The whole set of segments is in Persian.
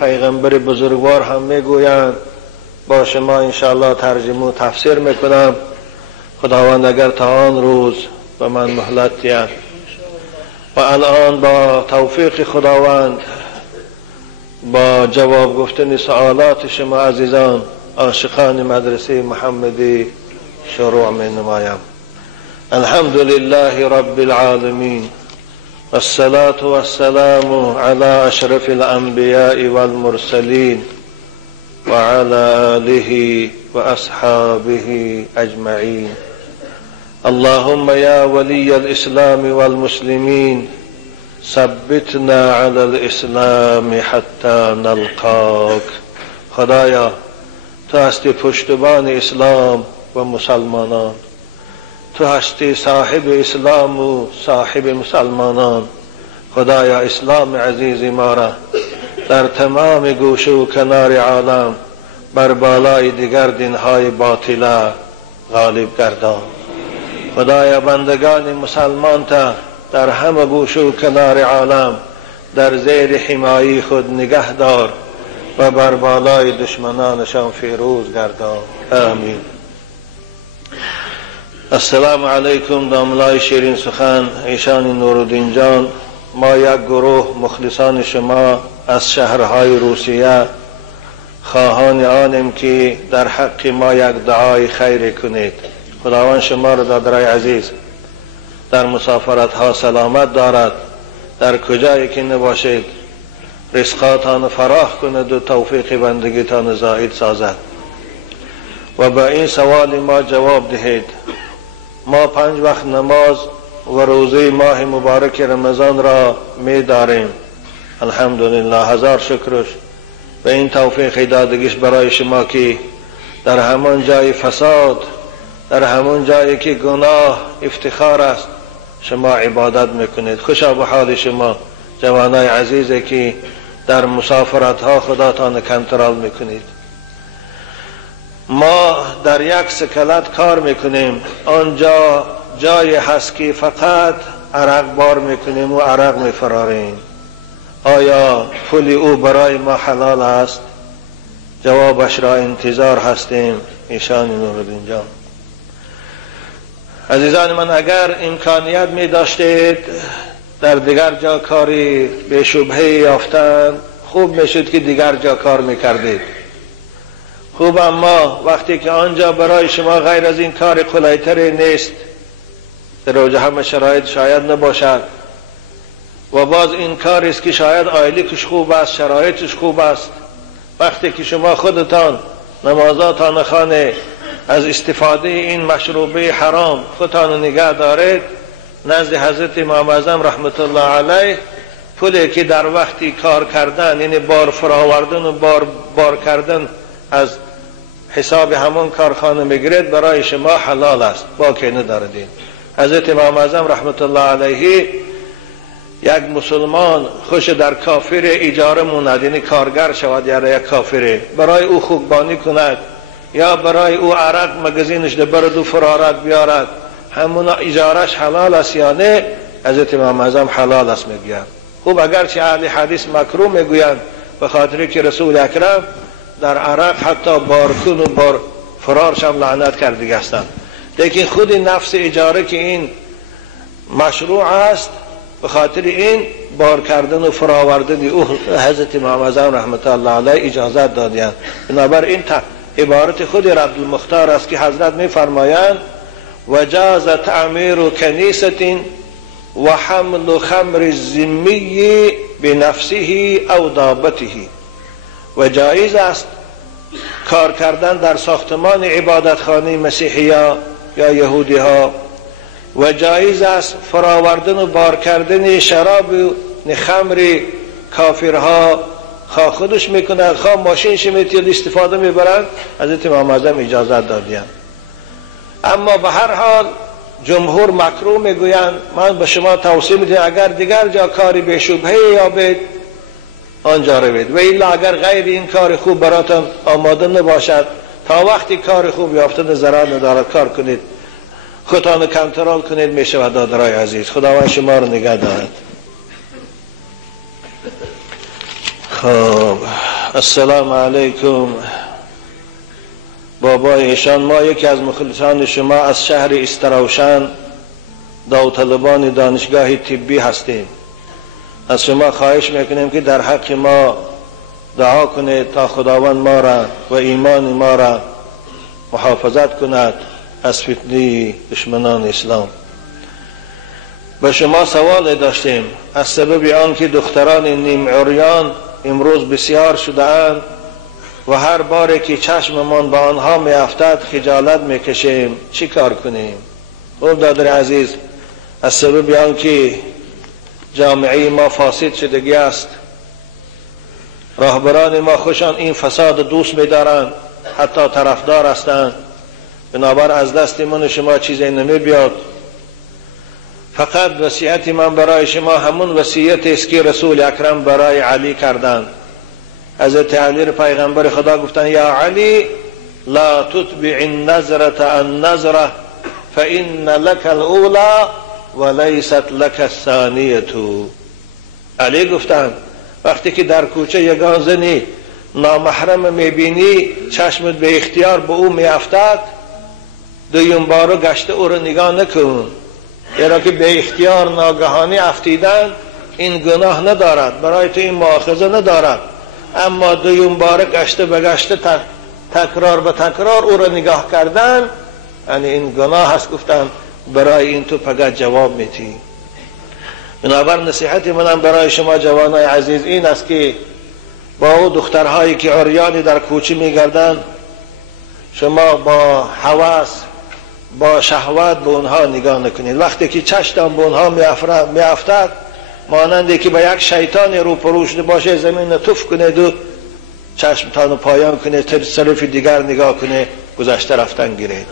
پیغمبر بزرگوار هم میگویند، با شما انشاءالله ترجمه و تفسیر میکنم. خداوند اگر تا آن روز به من مهلت دهد. و الان با توفیق خداوند با جواب گفتن سوالات شما عزیزان عاشقان مدرسه محمدی شروع می نمایم. الحمد لله رب العالمین والصلاة والسلام على اشرف الانبیاء والمرسلین وعلى آله واصحابه اجمعین. اللهم يا ولي الاسلام والمسلمين ثبتنا على الاسلام حتى نلقاك. خدایا تو هستی پشتبان اسلام و مسلمانان، تو هستی صاحب اسلام و صاحب مسلمانان. خدایا اسلام عزیز ما را در تمام گوشه و کنار عالم بر بالای دیگر دینهای باطله غالب گردان. خدایا بندگان مسلمان تا در همه گوشه و کنار عالم در زیر حمایه خود نگه دار و بر بالای دشمنانشان فیروز گردان. آمین. السلام علیکم داملای شیرین سخن ایشان نورالدین جان. ما یک گروه مخلصان شما از شهرهای روسیه خواهان آنیم که در حق ما یک دعای خیر کنید. خداوند شما را دادرای عزیز در مسافرت ها سلامت دارد، در کجایی که نباشید رزقاتان فراخ کند و توفیق بندگیتان زائد سازد و به این سوال ما جواب دهید. ما 5 وقت نماز و روزه ماه مبارک رمضان را می داریم. الحمدلله، هزار شکرش به این توفیق دادگیش برای شما که در همان جای فساد، در همون جایی که گناه افتخار است شما عبادت میکنید. خوشا به حال شما جوانای عزیزی که در مسافرت ها خداتان کنترل میکنید. ما در یک سکلت کار میکنیم، آنجا جای هست که فقط عرق بار میکنیم و عرق میفراریم. آیا پول او برای ما حلال است؟ جوابش را انتظار هستیم ایشان نورالدین جان. عزیزان من، اگر امکانیت می داشتید در دیگر جا کاری به شبهه یافتن، خوب می شد که دیگر جا کار می کردید. خوب، اما وقتی که آنجا برای شما غیر از این کار قلی‌تری نیست، در اوج همه شرایط شاید نباشد و باز این کاری است که شاید آیلیکش خوب است، شرایطش خوب است. وقتی که شما خودتان نمازاتان خانه از استفاده این مشروبه حرام خودتان نگه دارید، نزد حضرت امام اعظم رحمت الله علیه پولی که در وقتی کار کردن، یعنی بار فراوردن و بار کردن از حساب همون کارخانه میگیرید، برای شما حلال است، باکی نداردین. حضرت امام اعظم رحمت الله علیه یک مسلمان خوش در کافر اجاره موند، یعنی کارگر شود یا یک کافره، برای او خوبانی کند یا برای او عرق مگزینش ده برد و فرارت بیارد، همون اجارش حلال است یا نه؟ حضرت امام اعظم حلال است میگویند. خوب، اگرچه اهل حدیث مکروه میگویند به خاطر که رسول اکرم در عرق حتی بارکن و بار فرارش هم لعنت کرده هستند، لیکن خود نفس اجاره که این مشروع است، به خاطر این بار کردن و فراوردن او حضرت امام اعظم رحمت الله علیه اجازت دادند. بنابراین عبارت خود عبدالمختار است که حضرت می فرمایند وجاز تعمیر کنیسة و حمل خمر ذمی بنفسه او دابته. و جایز است کار کردن در ساختمان عبادتخانه مسیحی ها یا یهودی ها، و جایز است فراوردن و بار کردن شراب و خمر کافرها، خواه خودش میکنند خواه ماشینش میتیل استفاده میبرند، حضرت امام اعظم اجازت دادند. اما به هر حال جمهور مکروه میگویند. من به شما توصیه میدم اگر دیگر جا کاری به شبهه یابید آنجا روید، و الا اگر غیر این کار خوب براتون آماده نباشد، تا وقتی کار خوب یافته ضرر ندارد کار کنید. خودتان کنترل کنید میشود دادرای عزیز. خداوند شما رو نگه دارد. خب السلام علیکم. بابا ایشان ما یکی از مخلصان شما از شهر استراوشن داوطلبان دانشگاه طبی هستیم. از شما خواهش میکنیم که در حق ما دعا کنید تا خداوند ما را و ایمان ما را محافظت کند از فتنه دشمنان اسلام. به شما سوال داشتیم از سبب آنکه دختران نیم عریان امروز بسیار شده‌اند و هر باره که چشممان به آنها میافتد خجالت میکشیم، چی کار کنیم؟ خب دادر عزیز، از سبب آنکه جامعه ما فاسد شدگی است، راهبران ما خوشان این فساد دوست می‌دارند، حتی طرفدار هستند، بنابر از دست من شما چیزی نمی بیاد. فقط وصیت من برای شما همون وصیت است که رسول اکرم برای علی کردند. حضرت علی پیغمبر خدا گفتن یا علی لا تتبع النظرة النظرة فإن لك الأولى وليست لك الثانية. علی گفتن وقتی که در کوچه یگان زنی نامحرم میبینی چشمت به اختیار به او میافتد، دویم بارو گشته او رو نگاه نکن، چرا که به اختیار ناگهانی افتیدن این گناه ندارد، برای تو این مؤاخذه ندارد، اما دویم باره گشته به گشته تکرار به تکرار او رو نگاه کردن یعنی این گناه هست. گفتن برای این تو فقط جواب میتی. بنابر نصیحت منم برای شما جوانای عزیز این است که با او دخترهایی که عریانی در کوچه میگردند شما با هوس با شهوت به اونها نگاه نکنید. وقتی که چشتان به اونها میافتد مانندی که به یک شیطان رو پروشده باشه زمین توف کنید و چشمتان پایان کنید، طرف دیگر نگاه کنید، گذشته رفتن گیرید.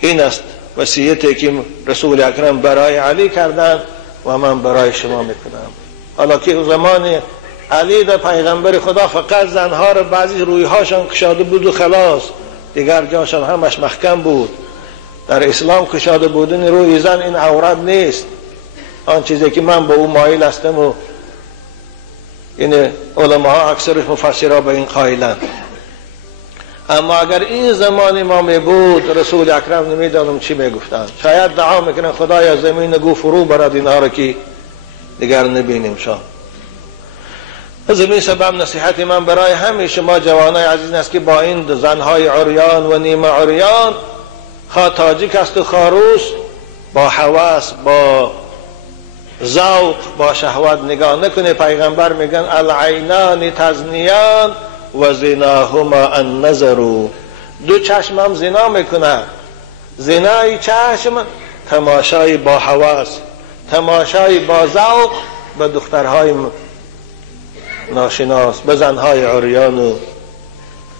این است وصیتی که رسول اکرم برای علی کردند و من برای شما میکنم. حالا که زمان علی در پیغمبر خدا فقط زنها رو بعضی رویهاشان کشاده بود و خلاص، دیگر جاشان همش محکم بود. در اسلام کشاده بودن روی زن این عورت نیست. آن چیزی که من به او مایل هستم و این علماء اکثر مفسرها به این قائلند. اما اگر این زمان ما می بود رسول اکرم نمیدانم چی میگفتند. شاید دعا میکنن خدایا زمین گو فرو برد اینها را که دیگر نبینیم شان. از این سبب نصیحت من برای همه شما جوانای عزیز است که با این زنهای عریان و نیمه عریان خواه تاجیک است و خواه روس با هوس با ذوق با شهوت نگاه نکنه. پیغمبر میگن العینان تزنیان و زناهما النظر. دو چشم هم زنا میکنه. زنای چشم تماشای با هوس، تماشای با ذوق به دخترهای ناشناس، به زنهای عریان و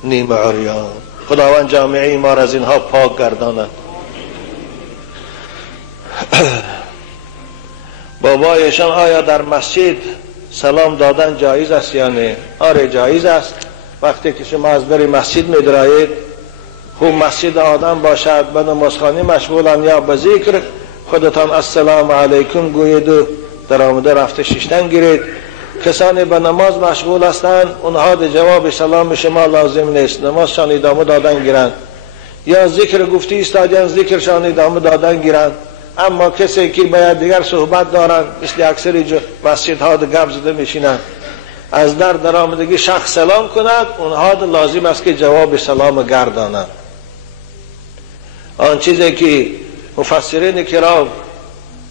نیمه عریان. خداوند جامعه ما را از اینها پاک گرداند. بابایشان آیا در مسجد سلام دادن جایز است یا نه؟ آره جایز است. وقتی که شما از در مسجد می درایید، خوب مسجد آدم باشد، به نمازخانه مشغولن یا به ذکر، خودتان السلام علیکم گویید و در آمده رفته شیشتن گیرید. کسانی به نماز مشغول هستند اونها در جواب سلام شما لازم نیست، نمازشان ادامه دادن گیرند، یا ذکر گفتی استادیان ذکرشان ادامه دادن گیرند. اما کسی که باید دیگر صحبت دارند مثل اکثر مسجد ها در گپ زده میشینند، از در آمدگی شخص سلام کند، اونها لازم است که جواب سلام گردانند. آن چیزی که مفسرین کرام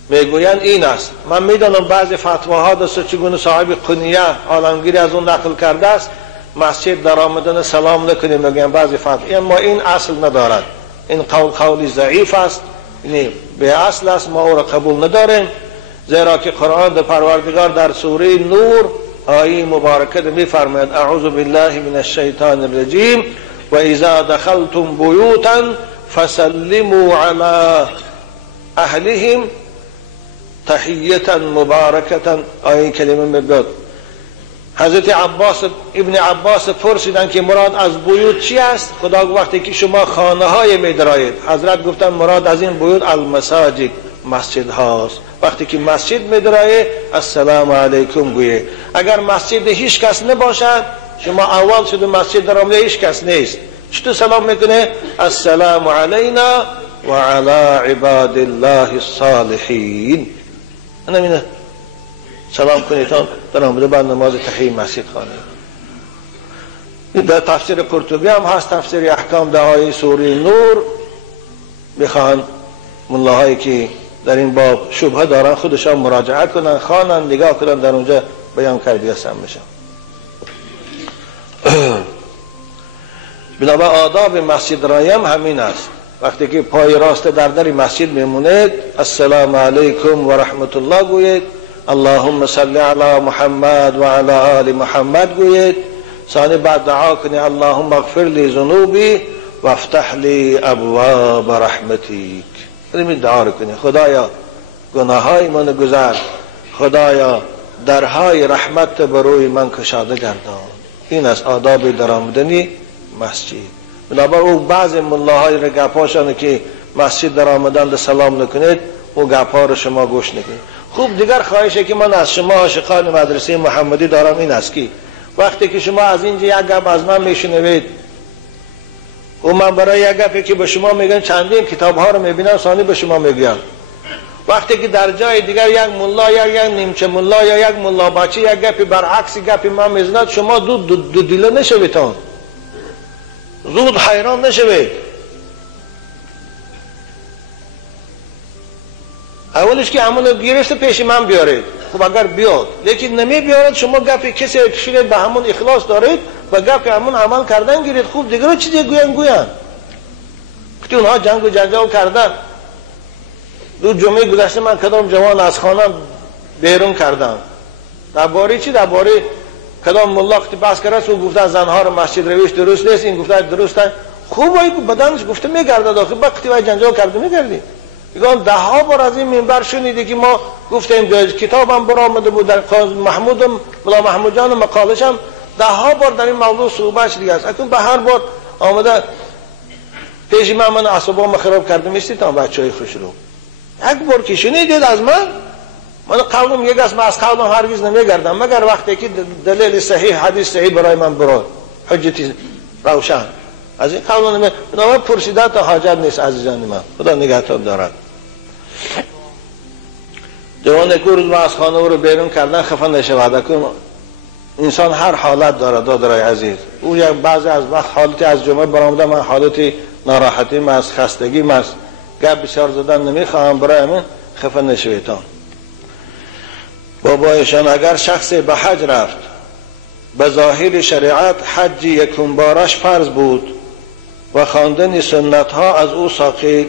میگویند این است. من میدانم بعضی فتواها دست چگونه صاحب قنیه عالمگیری از اون نقل کرده است مسجد در آمدن سلام نکنیم، میگن بعضی فتوا، اما این اصل ندارد. این قولی ضعیف است، یعنی به اصل است، ما او را قبول نداریم، زیرا که قرآن در پروردگار در سوره نور آیه مبارکه میفرماید اعوذ بالله من الشیطان الرجیم و اذا دخلتم بیوتا فسلموا علی اهلهم تحیتا مبارکتا. آیه کلمه میگوید حضرت ابن عباس پرسیدن که مراد از بیوت چی است؟ خدا وقتی که شما خانه های می درایید، حضرت گفتن مراد از این بیوت المساجد، مسجد هاست. وقتی که مسجد می درایید السلام علیکم گویید. اگر مسجد هیچ کس نباشد، شما اول شده مسجد در آمده هیچ کس نیست، چطور سلام میکنه؟ السلام علینا و علی عباد الله الصالحین. نمینه سلام کنید در آمده بعد نماز تحیه مسجد خوانید. در تفسیر قرطبی هم هست، تفسیر احکام در آیه سوره نور. بخوان ملاهایی که در این باب شبهه دارن خودشان مراجعه کنن، خوانن، نگاه کنن، در اونجا بیان کردی هستم بشن. بنابر آداب مسجد رایم همین است. وقتی که پای راست در مسجد میمونید السلام علیکم و رحمت الله گویید، اللهم صل علی محمد و علی آل محمد گویید. ثانی بعد دعا کنید اللهم اغفر لی ذنوبی و افتح لی ابواب رحمتیک. این دعا رو کنید خدایا گناههای من گذر، خدایا درهای رحمت بروی من کشاده گردان. این از آداب در آمدنی مسجد. بنابر او بعض ملاهای را گپاشانه که مسجد در آمدن سلام نکنید، او گپها رو شما گوش نکنید. خوب دیگر خواهشه که من از شما عاشقان مدرسه محمدی دارم این است که وقتی که شما از اینجا یک گپ از من میشنوید و من برای یک گپی که به شما میگن چندین کتاب ها رو میبینم ثانی به شما میگم، وقتی که در جای دیگر یک ملا یا یک نیمچه ملا یا یک ملا بچه یک گپی برعکس گپی من میزند، شما دو دیله نشوید، زود حیران نشوید. اولش که همون گیرست پیش من بیارید، خب اگر بیاد، لیکن نمی بیارد شما گپی کسی کشید به همون اخلاص دارید و گپی همون عمل کردن گیرید. خوب دیگر چیزی گوین که اونها جنگ و جنجال کردن. دو جمعه گذشته من کدام جوان از خانه بیرون کردم درباره چی؟ درباره کدام ملا وقتی بحث کرد او گفته زنها رو مسجد رویش درست نیست، این گفته درسته. خوب وای بدنش گفته میگرده داخل، وقتی وای جنجال کرده میگردی. میگم ده ها بار از این منبر شنیدی که ما گفتیم کتابم برآمده بود در محمود ملا محمود جان مقالش هم ده ها بار در این موضوع صحبت دیگه است. اکنون به هر بار آمده پیش من اعصابم خراب کرده میستی تا بچهای خوش رو. یک بار که شنیدید از من قولم یک است، من از قولم هرگز نمیگردم مگر وقتی که دلیل صحیح حدیث صحیح برای من برای حجتی روشن. از این قولم نمیگردم. پرسیدن تا حاجت نیست عزیزان من، خدا نگهدار دارد. جوان که روز از خانه او رو بیرون کردن خفه نشود. اکنون انسان هر حالت دارد دادرای عزیز. او یک بعضی از وقت حالتی از جمعه برآمده، من حالتی ناراحتی من از خستگی من از گپ بسیار زدن نمیخواهم، برای من خفه نشویتان. بابایشان اگر شخص به حج رفت، به ظاهر شریعت حج یکم بارش فرض بود و خواندن سنت ها از او ساقط،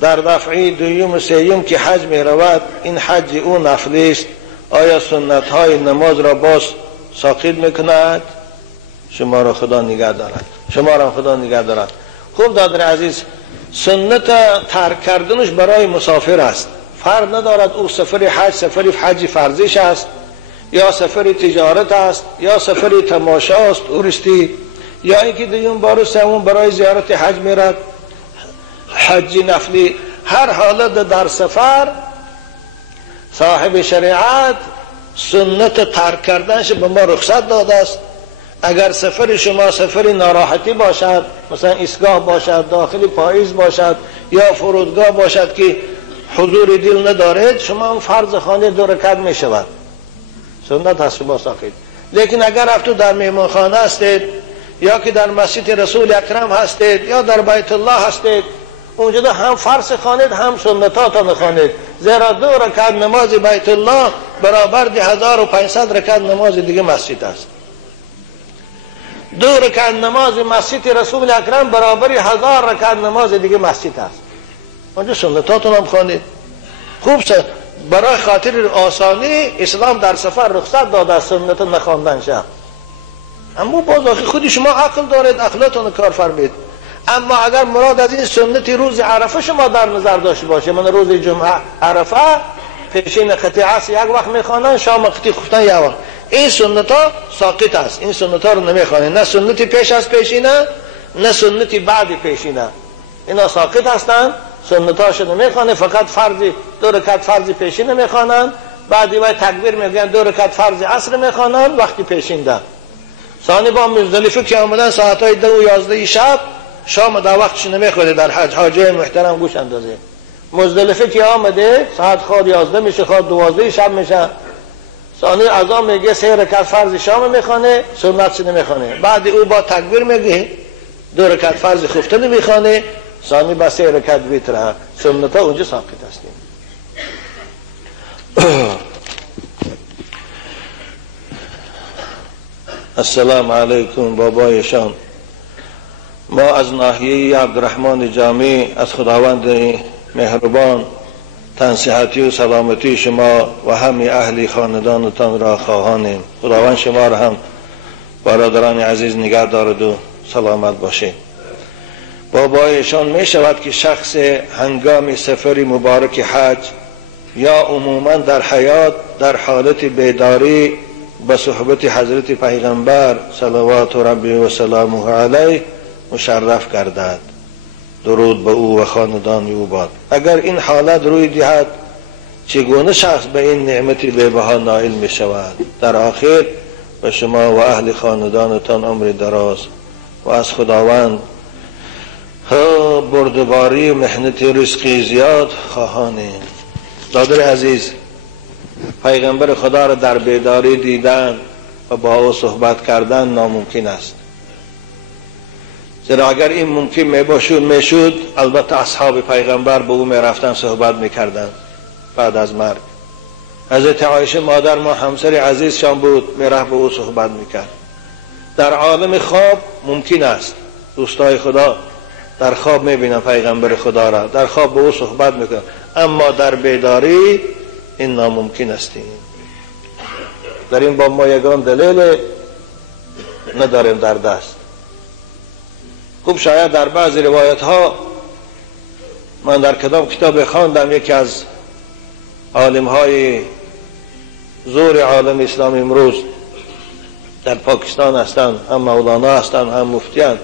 در دفعه دویم و سوم که حج می رود این حج او نفلی است، آیا سنت های نماز را باز ساقط میکند؟ شما را خدا نگه دارد، شما را خدا نگه دارد. خوب دادر عزیز، سنت ترک کردنش برای مسافر است، فرق ندارد او سفر حج سفر حج فرضیش است یا سفر تجارت است یا سفر تماشا است اوریستی، یا اینکه دیون بار سوم برای زیارت حج میرد حج نفلی. هر حالت در سفر صاحب شریعت سنت ترک کردنش به ما رخصت داده است. اگر سفر شما سفر ناراحتی باشد، مثلا ایستگاه باشد، داخل پاییز باشد یا فرودگاه باشد که حضور دل ندارید، شما هم فرض خانه 2 رکعت می شود، سنت هست شما ساقط. لیکن اگر رفتو در مهمانخانه هستید یا که در مسجد رسول اکرم هستید یا در بیت الله هستید، اونجا هم فرض خوانید هم سنتات نخوانید، زیرا 2 رکعت نماز بیت الله برابر 1500 رکعت نماز دیگه مسجد است. 2 رکعت نماز مسجد رسول اکرم برابر 1000 رکعت نماز دیگه مسجد است. اونجا سنتاتون هم خوانید. خوب برای خاطر آسانی اسلام در سفر رخصت داده سنت نخواندن شد. اما باز آخی خودی شما عقل دارید، عقلتون کار فرمید. اما اگر مراد از این سنت روز عرفه شما در نظر داشته باشه، من روز جمعه عرفه پیشین خطی عصر یک وقت میخوانن، شام خطی خفتن یک وقت، این سنت ها ساقط است، این سنت ها رو نمیخوانه، نه سنتی پیش از پیشینه نه سنتی بعد پیشینه، اینا ساقط هستن، سنت هاشو نمیخوانه، فقط فرض 2 رکعت فرض پیشینه میخوانن، بعدی وای تکبیر میگن 2 رکعت فرض عصر میخوانن وقتی پیشینده. ثانی با مزدلفه که آمدن ساعت های 2 و 11 شب، شام در وقتش نمیخوره در حج، حاجه محترم گوش اندازه. مزدلفه که آمده ساعت خود 11 میشه، خود 12 شب میشه، ثانی اذان میگه 3 رکعت فرض شام میخوانه، سنتش نمیخوانه، بعد او با تکبیر میگه 2 رکعت فرض خفتن میخوانه، ثانی با 3 رکعت ویتر، سنت ها اونجا ساقط هستیم. السلام علیکم بابایشان، ما از ناحیه عبدالرحمن جامی از خداوند مهربان تنصیحاتی و سلامتی شما و همه اهل خاندانتان را خواهانیم. خداوند شما را هم برادران عزیز نگه دارد و سلامت باشید. بابایشان می شود که شخص هنگام سفر مبارک حج یا عموما در حیات در حالت بیداری به صحبت حضرت پیغمبر صلوات ربی و سلامه علیه مشرف گردد، درود به او و خاندان او باد. اگر این حالت روی دهد چگونه شخص به این نعمت بی‌بها نائل می شود؟ در آخر به شما و اهل خاندانتان عمر دراز و از خداوند بردباری و محنت رزقی زیاد خواهانیم. دادر عزیز، پیغمبر خدا را در بیداری دیدن و با او صحبت کردن ناممکن است، زیرا اگر این ممکن میشد البته اصحاب پیغمبر به او میرفتن صحبت میکردن بعد از مرگ. حضرت عایشه مادر ما همسر عزیزشان بود، میرفت به او صحبت میکرد. در عالم خواب ممکن است، دوستای خدا در خواب میبینن پیغمبر خدا را، در خواب به او صحبت میکنن، اما در بیداری این ناممکن است. در این با ما یگان دلیل نداریم در دست. خوب شاید در بعضی روایت ها، من در کتاب خواندم، یکی از عالم های زور عالم اسلام امروز در پاکستان هستند، هم مولانا هستند هم مفتیان،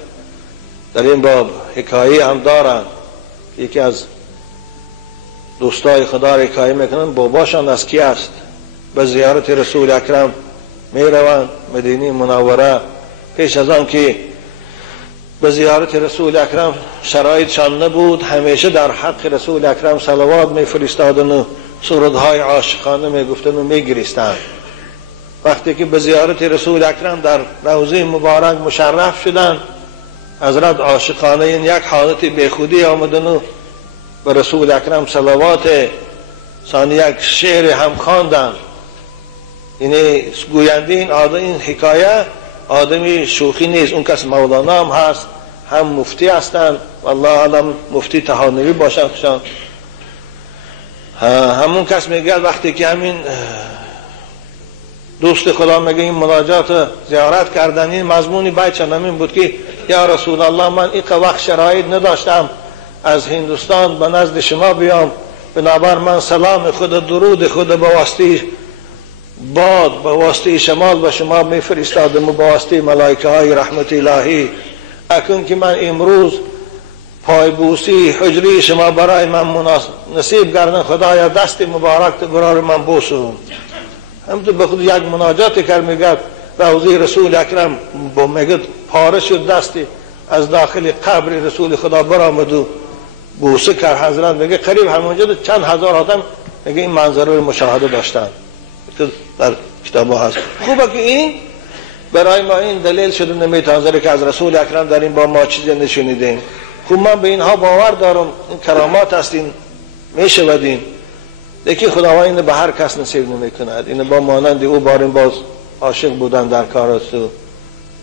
در این باب حکایه هم دارند. یکی از دوستای خدا را حکایه میکنن، باباشان از کی است؟ به زیارت رسول اکرم میروند مدینه منوره. پیش از آن که به زیارت رسول اکرم شرایطشان نبود، همیشه در حق رسول اکرم صلوات میفرستادن و سرودهای عاشقانه میگفتن و میگریستند. وقتی که به زیارت رسول اکرم در روضه مبارک مشرف شدند، حضرت عاشقانه این یک حالت بیخودی آمدن و به رسول اکرم صلوات ثانی یک شعر هم خواندند. یعنی گوینده این حکایه آدمی شوخی نیست، اون کس مولانا هم هست هم مفتی هستند، والله علم مفتی تهانوی باشند. همون کس میگه وقتی که همین دوست خدا میگه این مناجات زیارت کردن، این مضمونی بیتشان همین بود که یا رسول الله من این وقت شرایط نداشتم از هندوستان به نزد شما بیام، بنابر من سلام خود درود خود به واسطه باد به واسطه شمال به شما میفرستادم و به واسطه ملائکه های رحمت الهی. اکنون که من امروز پایبوسی حجری شما برای من نصیب کردن، خدایا دست مبارک برای من بوسون. همونطور به خود یک مناجات کرد، میگه روضه رسول اکرم با میگه پاره شد دستی از داخل قبر رسول خدا برآمد و بوسه کرد. حضرت میگه قریب همونجا چند هزار آدم میگه این منظره رو مشاهده داشتن، در کتاب هست. خوبه که این برای ما این دلیل شده نمیتازه که از رسول اکرم در این با ما چیزی نشونیدیم. خوب من به اینها باور دارم، این کرامات هستین میشودین، لیکن خداوند این به هر کس نصیب نمیکند. این با مانند او بارین باز عاشق بودن در کار است و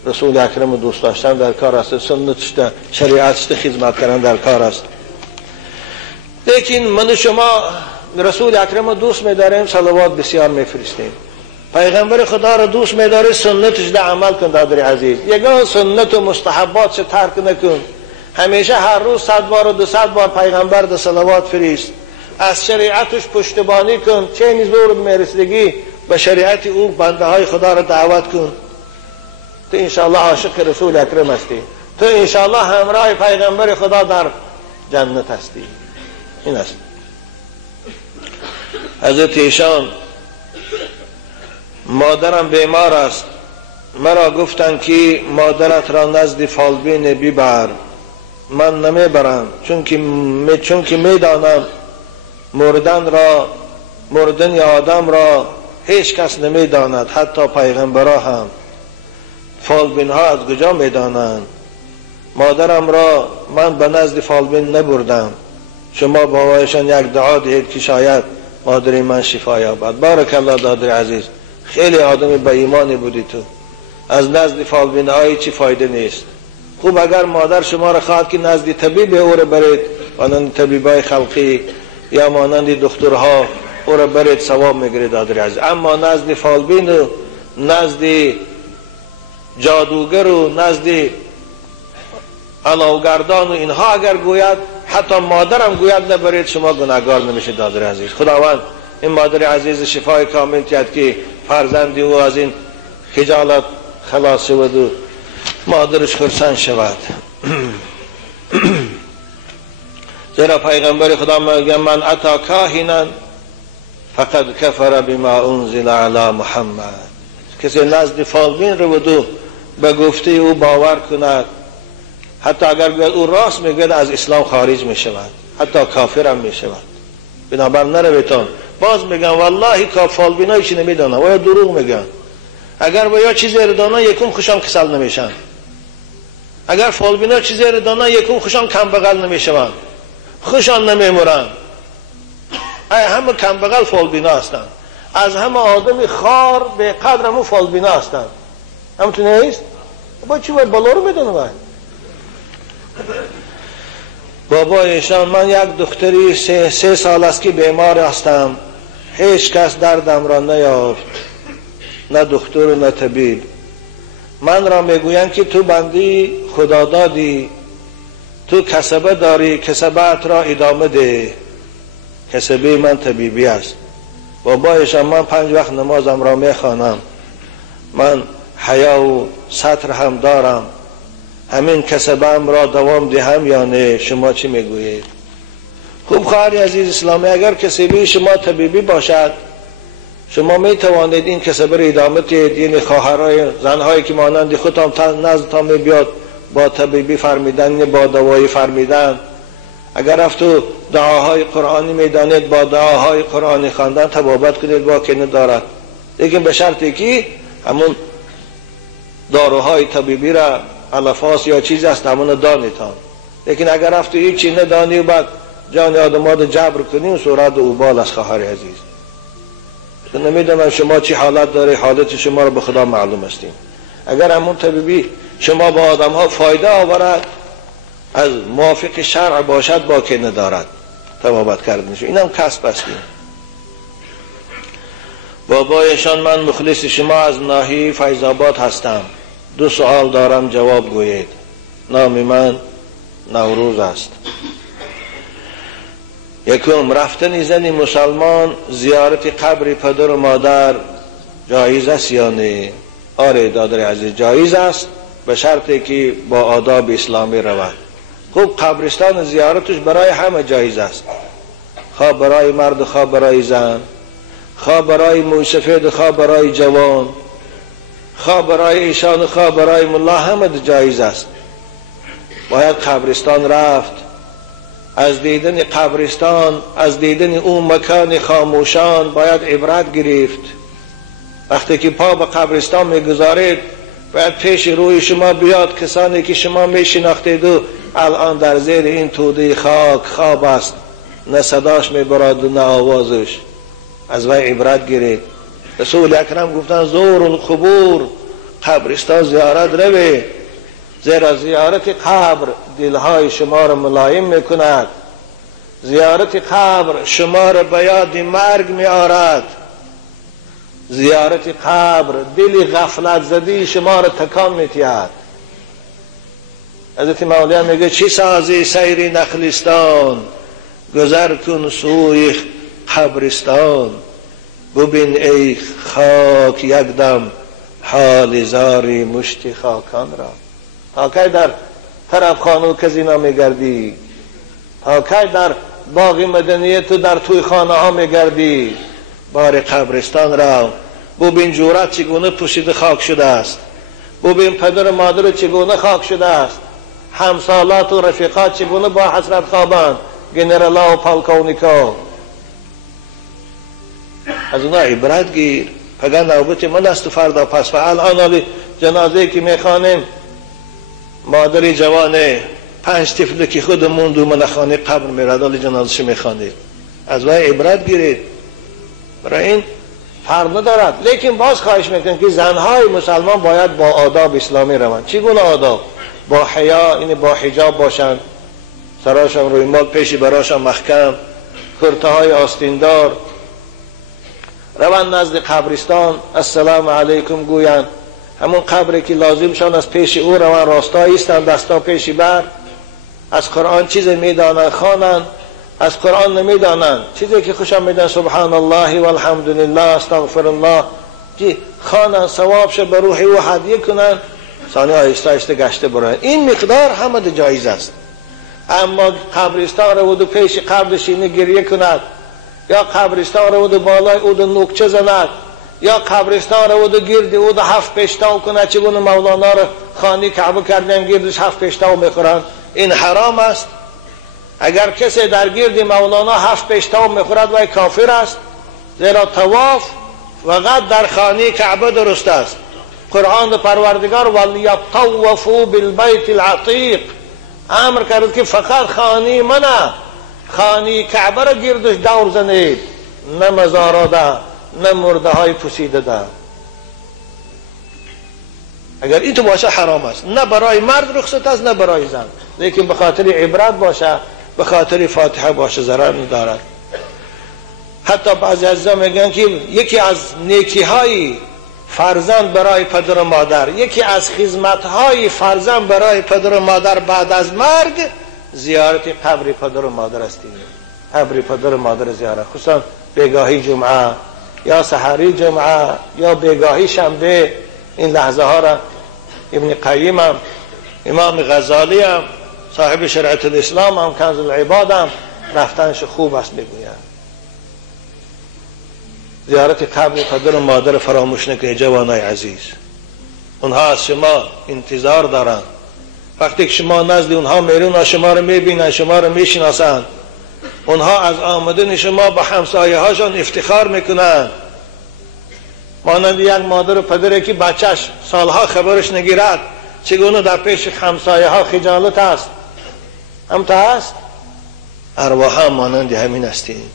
رسول اکرم دوست داشتن در کار است، سنتش شریعتش خدمت کردن در کار است. لیکن من شما رسول اکرم دوست می‌داریم، صلوات بسیار می‌فرستیم. پیغمبر خدا را دوست می‌داری، سنتش ده عمل کن دادر عزیز. یگان سنت و مستحباتش ترک نکن. همیشه هر روز 100 بار و 200 بار پیغمبر ده صلوات فرست. از شریعتش پشتیبانی کن، چه زور میرسیدگی به شریعت او بنده های خدا را دعوت کن. تو انشاءالله عاشق رسول اکرم هستی، تو انشاءالله همراه پیغمبر خدا در جنت هستی. این است. حضرت ایشان مادرم بیمار است، مرا گفتند که مادرت را نزد فالبین ببر. من نمیبرم چون که میدانم مردن آدم را هیچ کس نمیداند، حتی پیغمبرها هم. فالبین ها از کجا میدانند؟ مادرم را من به نزد فالبین نبردم. شما بابایشان یک دعا دهید که شاید مادر من شفا یابد. بارک الله دادر عزیز، خیلی آدم با ایمانی بودی تو. از نزد فالبین های چی فایده نیست. خوب اگر مادر شما را خواهد که نزد طبیب او را برید، مانند طبیبای خلقی یا مانند دکترها او را برید، ثواب میگیرید دادر عزیز. اما نزد فالبین و نزد جادوگر و نزد علاوگردان و اینها اگر گوید، حتی مادرم گوید نبرید، شما گناهگار نمیشید دادر عزیز. خداوند این مادر عزیز شفای کامل دهد که فرزندی او از این خجالت خلاص شود و مادرش خرسند شود. زیرا پیغمبر خدا میگه من اتی کاهنا فقد کفر بما انزل علی محمد. کسی نزد فالبین رو بدو به گفته او باور کند، حتی اگر بگوید او راست میگوید، از اسلام خارج میشود، حتی کافر هم میشود. بنابر نرویتان. باز میگن والله که فالبین ها چی نمیدانن و یا دروغ میگن. اگر و یا چیزی رو دانن یکم خوشم کسل نمیشن. اگر فالبین ها چیزی رو دانن یکم خوشم کم بغل نمیشون، خوشان نمیمورن. همه کم بغل فالبین ها هستن. از همه آدم خار به قدر همه فالبین ها هستن. همتون نیست؟ با چی باید بالا رو میدونه باید؟ بابا ایشان من یک دختری 3 سال است که بیمار هستم، هیچ کس دردم را نیافت، نه دکتر نه طبیب. من را میگویند که تو بندی خدا دادی، تو کسبه داری، کسبت را ادامه ده. کسبه من طبیبی است. بابا ایشان من 5 وقت نمازم را میخوانم، من حیا و ستر هم دارم، همین کسبم را دوام دهم یا نه؟ شما چی میگویید؟ خوب خواهر عزیز اسلامی، اگر کسبه شما طبیبی باشد، شما می توانید این کسبه را ادامه دهید. یعنی خواهرای زنهایی که مانند خودتان نزدتان می بیاد با طبیبی فرمیدن، با دوایی فرمیدن، اگر رفتو دعاهای قرآنی میدانید، با دعاهای قرآنی خواندن تبابت کنید، با که ندارد. لیکن به شرطی که همون داروهای طبیبی را الفاظ یا چیزی است همون دانیتان. لیکن اگر رفتو هیچی ندانی و بعد جان آدم ها جبر کنی، صورت او بال است خواهر عزیز. نمیدونم شما چی حالت داره، حالت شما رو به خدا معلوم استیم. اگر همون طبیبی شما با آدم ها فایده آورد، از موافق شرع باشد، با که ندارد تبابت کردنشو. اینم کسب استیم. بابایشان من مخلص شما از ناحیه فیض‌آباد هستم. 2 سوال دارم جواب گویید. نام من نوروز است. یکم، رفتن زن مسلمان زیارت قبر پدر و مادر جایز است یا نه؟ آره دادر عزیز، جایز است، به شرطی که با آداب اسلامی رود. خوب قبرستان زیارتش برای همه جایز است، خواه برای مرد، خواه برای زن، خواه برای موسفید، خواه برای جوان، خواه برای ایشان، خواه برای ملا، همه جایز است. باید قبرستان رفت. از دیدن قبرستان، از دیدن اون مکان خاموشان باید عبرت گرفت. وقتی که پا به قبرستان میگذارید، باید پیش روی شما بیاد کسانی که شما میشناختید و الان در زیر این توده خاک خواب است، نه صداش میبرد و نه آوازش. از وی عبرت گیرید. رسول اکرم گفتن زور القبور، قبرستان زیارت روی، زیرا زیارت قبر دلهای شما را ملایم میکند. زیارت قبر شما را به یاد مرگ میآرد. زیارت قبر دل غفلت زدی شما را تکان میتید. حضرت مولانا میگه چی سازی سیر نخلستان، گذر کن سوی قبرستان. ببین ای خاک یک دم حال زاری مشتی خاکان را. تا کی در طرف خانه و کزینا میگردی؟ تا کی در باغ مدنیه تو در توی خانه ها میگردی؟ بار قبرستان را ببین جورت چگونه پوشیده خاک شده است. ببین پدر مادر چگونه خاک شده است. همسالات و رفیقات چگونه با حسرت خوابند، گنرالا و پالکونیکا. از اونا عبرت گیر. پگه نوبت من است و فردا پس الان جنازه که میخوانیم مادری جوانه 5 طفل که خود موند و من خانه قبر میرد حالی جنازش میخوانید. از وای عبرت گیرید. برای این فرق ندارد. لیکن باز خواهش میکنم که زنهای مسلمان باید با آداب اسلامی روند. چگونه آداب؟ با حیا، این با حجاب باشند، سراشم روی مال پیشی براشم محکم، کرته های آستیندار، روند نزد قبرستان السلام علیکم گویند، همون قبری که لازم شان از پیش او روند راستا ایستند، دستا پیشی بر. از قرآن چیزی میدانند خوانند، از قرآن نمیدانند چیزی که خوشم میدن سبحان الله والحمدلله استغفر الله خوانند، ثواب شه به روح او هدیه کنند، ثانی آهسته آهسته گشته برند. این مقدار همه جایز است. اما قبرستان رو پیش قبر شینه گریه کند، یا قبرستان رو بالای او نوکچه زند، یا قبرستان رو گرد او 7 پیشتاو کند، چگونه مولانا رو خانی کعبه کردن گردش 7 پیشتاو میخورند. این حرام است. اگر کسی در گرد مولانا 7 پیشتاو میخورد و کافر است، زیرا طواف فقط در خانه کعبه درست است. قرآن پروردگار ولیطوفوا بالبیت العتیق امر کرد که فقط خانه منه، خانه کعبه را گردش دور زنید، نه مزارا ده، نه مرده های پوسیده ده. اگر این تو باشه حرام است. نه برای مرد رخصت است نه برای زن، لیکن به خاطر عبرت باشه، به خاطر فاتحه باشه، ضرر ندارد. حتی بعضی عزیزا میگن که یکی از نیکی های فرزند برای پدر و مادر، یکی از خدمت های فرزند برای پدر و مادر بعد از مرگ زیارت قبر پدر و مادر است. قبر پدر و مادر زیارت، خصوصا بیگاهی جمعه یا سحری جمعه یا بیگاهی شنبه. این لحظه ها را ابن قیم هم، امام غزالی هم، صاحب شریعت الاسلام هم، کنز العباد هم رفتنش خوب است میگویند. زیارت قبر پدر و مادر فراموش نکنید جوانای عزیز. اونها از شما انتظار دارند. وقتی که شما نزد اونها میرون، اونها شما رو میبینن، شما رو میشناسند. اونها از آمدن شما با همسایه هاشون افتخار میکنند. مانند یک مادر و پدری که بچهش سالها خبرش نگیرد، چگونه در پیش همسایه ها خجالت است. همتا است. ارواح هم مانند همین هستیم.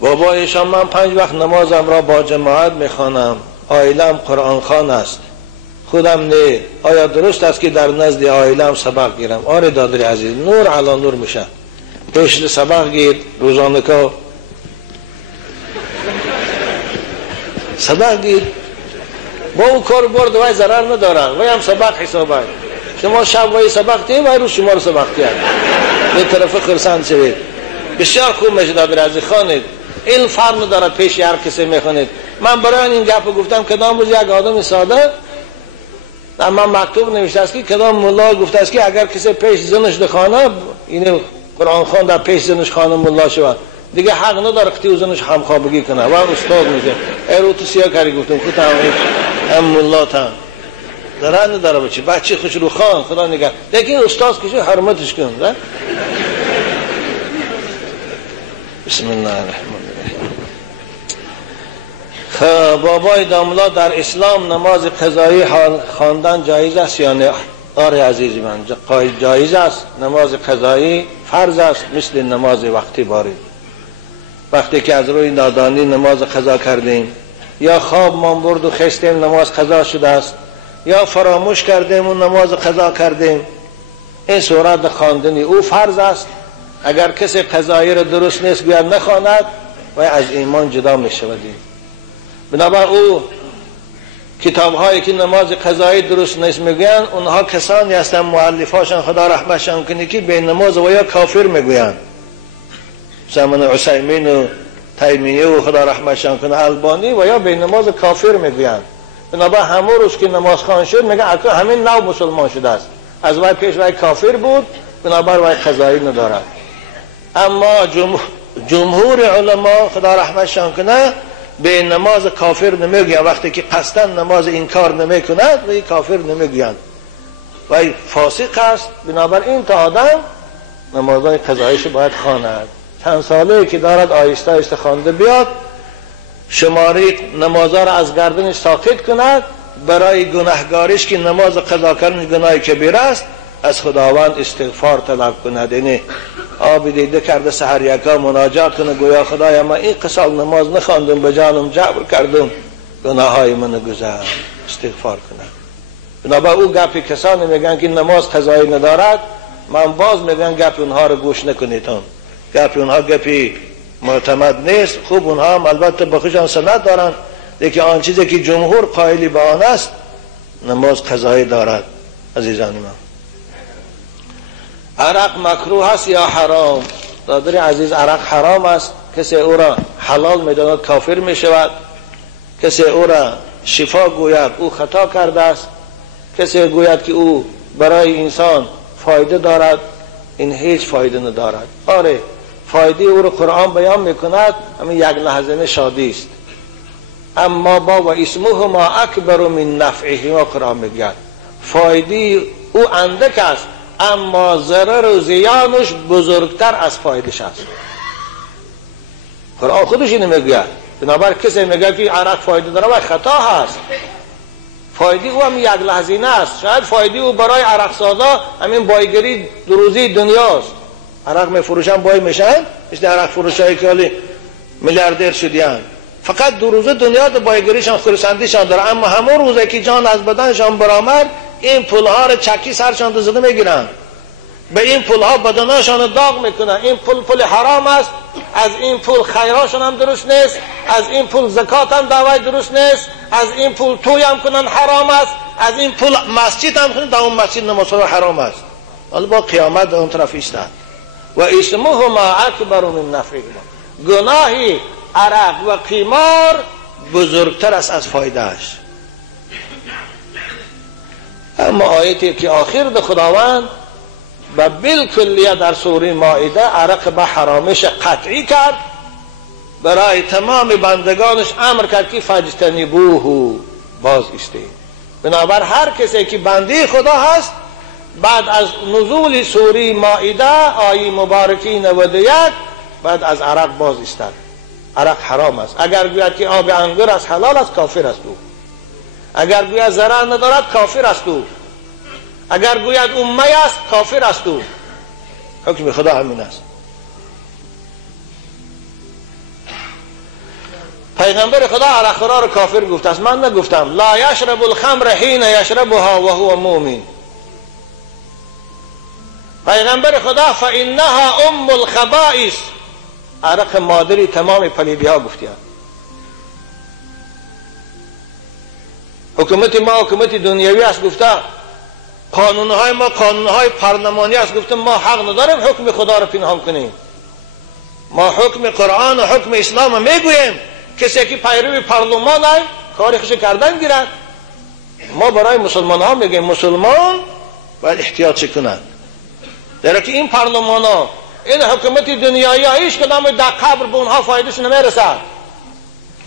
بابایشان من 5 وقت نمازم را با جماعت میخوانم، عائلم قرآن خوان است، خودم نه. آیا درست است که در نزد عائلم سبق گیرم؟ آره دادر عزیز، نور علی نور میشه. پیش سبق گیر، روزانه که سبق گیر، با اون کار برد وای ضرر ندارن، وای هم سبق حسابه. شما شب وای سبق تیم وای رو شما رو سبق کرد، به طرف خرسند شوید. بسیار خوب میشه دادر عزیز خوانید. این فرق ندارد پیش هر کسی میخونید. من برای این گپ گفتم کدام روز یک آدم ساده در من مکتوب نوشته است که کدام ملا گفته است که اگر کسی پیش زنش بخونه، این قرآن خوان در پیش زنش خانه ملا شود، دیگه حق نداره که او زنش همخوابگی کنه و استاد میشه. ایرو تو سیاه کاری گفتم که هم ملا تام ضرر نداره بچه خوش رو خان خدا نگه، لیکن استاد کشو حرمتش کن. بسم الله الرحمن الرحیم. بابای داملا در اسلام نماز قضایی خواندن جایز است یا نه؟ آره عزیزی من، جایز است. نماز قضایی فرض است، مثل نماز وقتی باری. وقتی که از روی نادانی نماز قضا کردیم، یا خواب ما برد و خستیم نماز قضا شده است، یا فراموش کردیم و نماز قضا کردیم، این صورت خواندنی او فرض است. اگر کسی قضایی را درست نیست بیاد نخواند و از ایمان جدا می شود. بنابراین او کتاب هایی که نماز قضایی درست نیست میگوین، اونها کسانی هستن مؤلفاشان خدا رحمتشان کنه که به نماز و یا کافر میگوین، زمان عثیمین و تیمیه و خدا رحمتشان کنه البانی و یا به نماز کافر میگوین. بنابر همون روز که نماز خوان شد میگن اکنون همین نوع مسلمان شده است، از وقت پیش وای کافر بود بنابر وای قضایی ندارد. اما جمهور علما خدا رحمتشان کنه به نماز کافر نمیگوین، وقتی که قصداً نماز انکار نمیکند و کافر نمیگوین، وای فاسق است. بنابر این تا آدم نمازهای قضاییش باید خواند. چند ساله که دارد آیسته آیسته خوانده بیاد، شماره نمازها را از گردنش ساقط کند، برای گناهگاریش که نماز قضا کردن گناه کبیره است از خداوند استغفار طلب کند. یعنی آب دیده کرده سحر یکا مناجات کنه، گویا خدایا من این قسال نماز نخواندم، به جانم جبر کردم، گناه های من گذر، استغفار کنه. بنابر او گپی کسانی میگن که نماز قضایی ندارد، من باز میگن گپ اونها رو گوش نکنیتون، گپ اونها گپی معتمد نیست. خوب اونها هم البته به خودشان سند دارن، لیکن آن چیزی که جمهور قائلی به آن است نماز قضایی دارد. عزیزان من، عرق مکروه است یا حرام؟ برادر عزیز، عرق حرام است. کسی او را حلال میداند کافر می شود. کسی او را شفا گوید او خطا کرده است. کسی گوید که او برای انسان فایده دارد، این هیچ فایده ندارد. آره فایده او را قرآن بیان میکند، همین یک لحظه شادی است، اما با و اسمهما اکبر من نفعهما قرآن میگوید فایده او اندک است اما ضرر و زیانش بزرگتر از فایدهش است. قرآن خودش اینو میگوید. بنابر کسی میگه که عرق فایده داره و خطا هست. فایده او هم یک لحظینه است. شاید فایده او برای عرق سازا همین بایگری دروزی دنیاست. عرق میفروشن بای میشن، مثل عرق فروشایی که حالی میلیاردر شدیان، فقط دو روزه دنیا ده بایگریشان خورسندیشان داره، اما همون روزه که جان از بدنشان برآمد این پولها رو چکی سرشان ده زده میگیرن، به این پولها بدنشان داغ میکنن. این پول حرام است، از این پول خیراشون هم درست نیست، از این پول زکات هم دعوی درست نیست، از این پول توی هم کنن حرام است، از این پول مسجد هم کنن در اون مسجد نماز حرام است. حالا با قیامت اون طرف ایستاد و اسمهما اکبر من نفعهما. گناهی عرق و قمار بزرگتر است از فایدهش. اما آیتی که آخر ده خداوند و بالکلیه در سوره مائده عرق به حرامش قطعی کرد، برای تمام بندگانش امر کرد که فاجتنبوه، باز ایستید. بنابر هر کسی که بنده خدا هست بعد از نزول سوره مائده آیه مبارکی 91 بعد از عرق باز ایستد. عرق حرام است. اگر گوید که آب انگور است حلال است کافر است او. اگر گوید ضرر ندارد کافر است او. اگر گوید او می است کافر است او. حکم خدا همین است. پیغمبر خدا عرق خورا رو کافر گفت است، من نگفتم. لا یشرب الخمر حین یشربها و هو مؤمن. پیغمبر خدا فانها ام الخبائث، عرق مادری تمام پلیدی ها گفتیان. حکومت ما حکومت دنیوی است گفته، قانونهای ما قانونهای پارلمانی است گفته، ما حق نداریم حکم خدا رو پنهان کنیم. ما حکم قرآن و حکم اسلام میگوییم. کسی که پیروی پارلمان است کاری خوش کردن گیرد. ما برای مسلمان ها میگیم مسلمان باید احتیاط کنند، در که این پارلمان ها این حکومت دنیایی ها هیچ کدام در قبر به اونها فایدهش نمیرسد.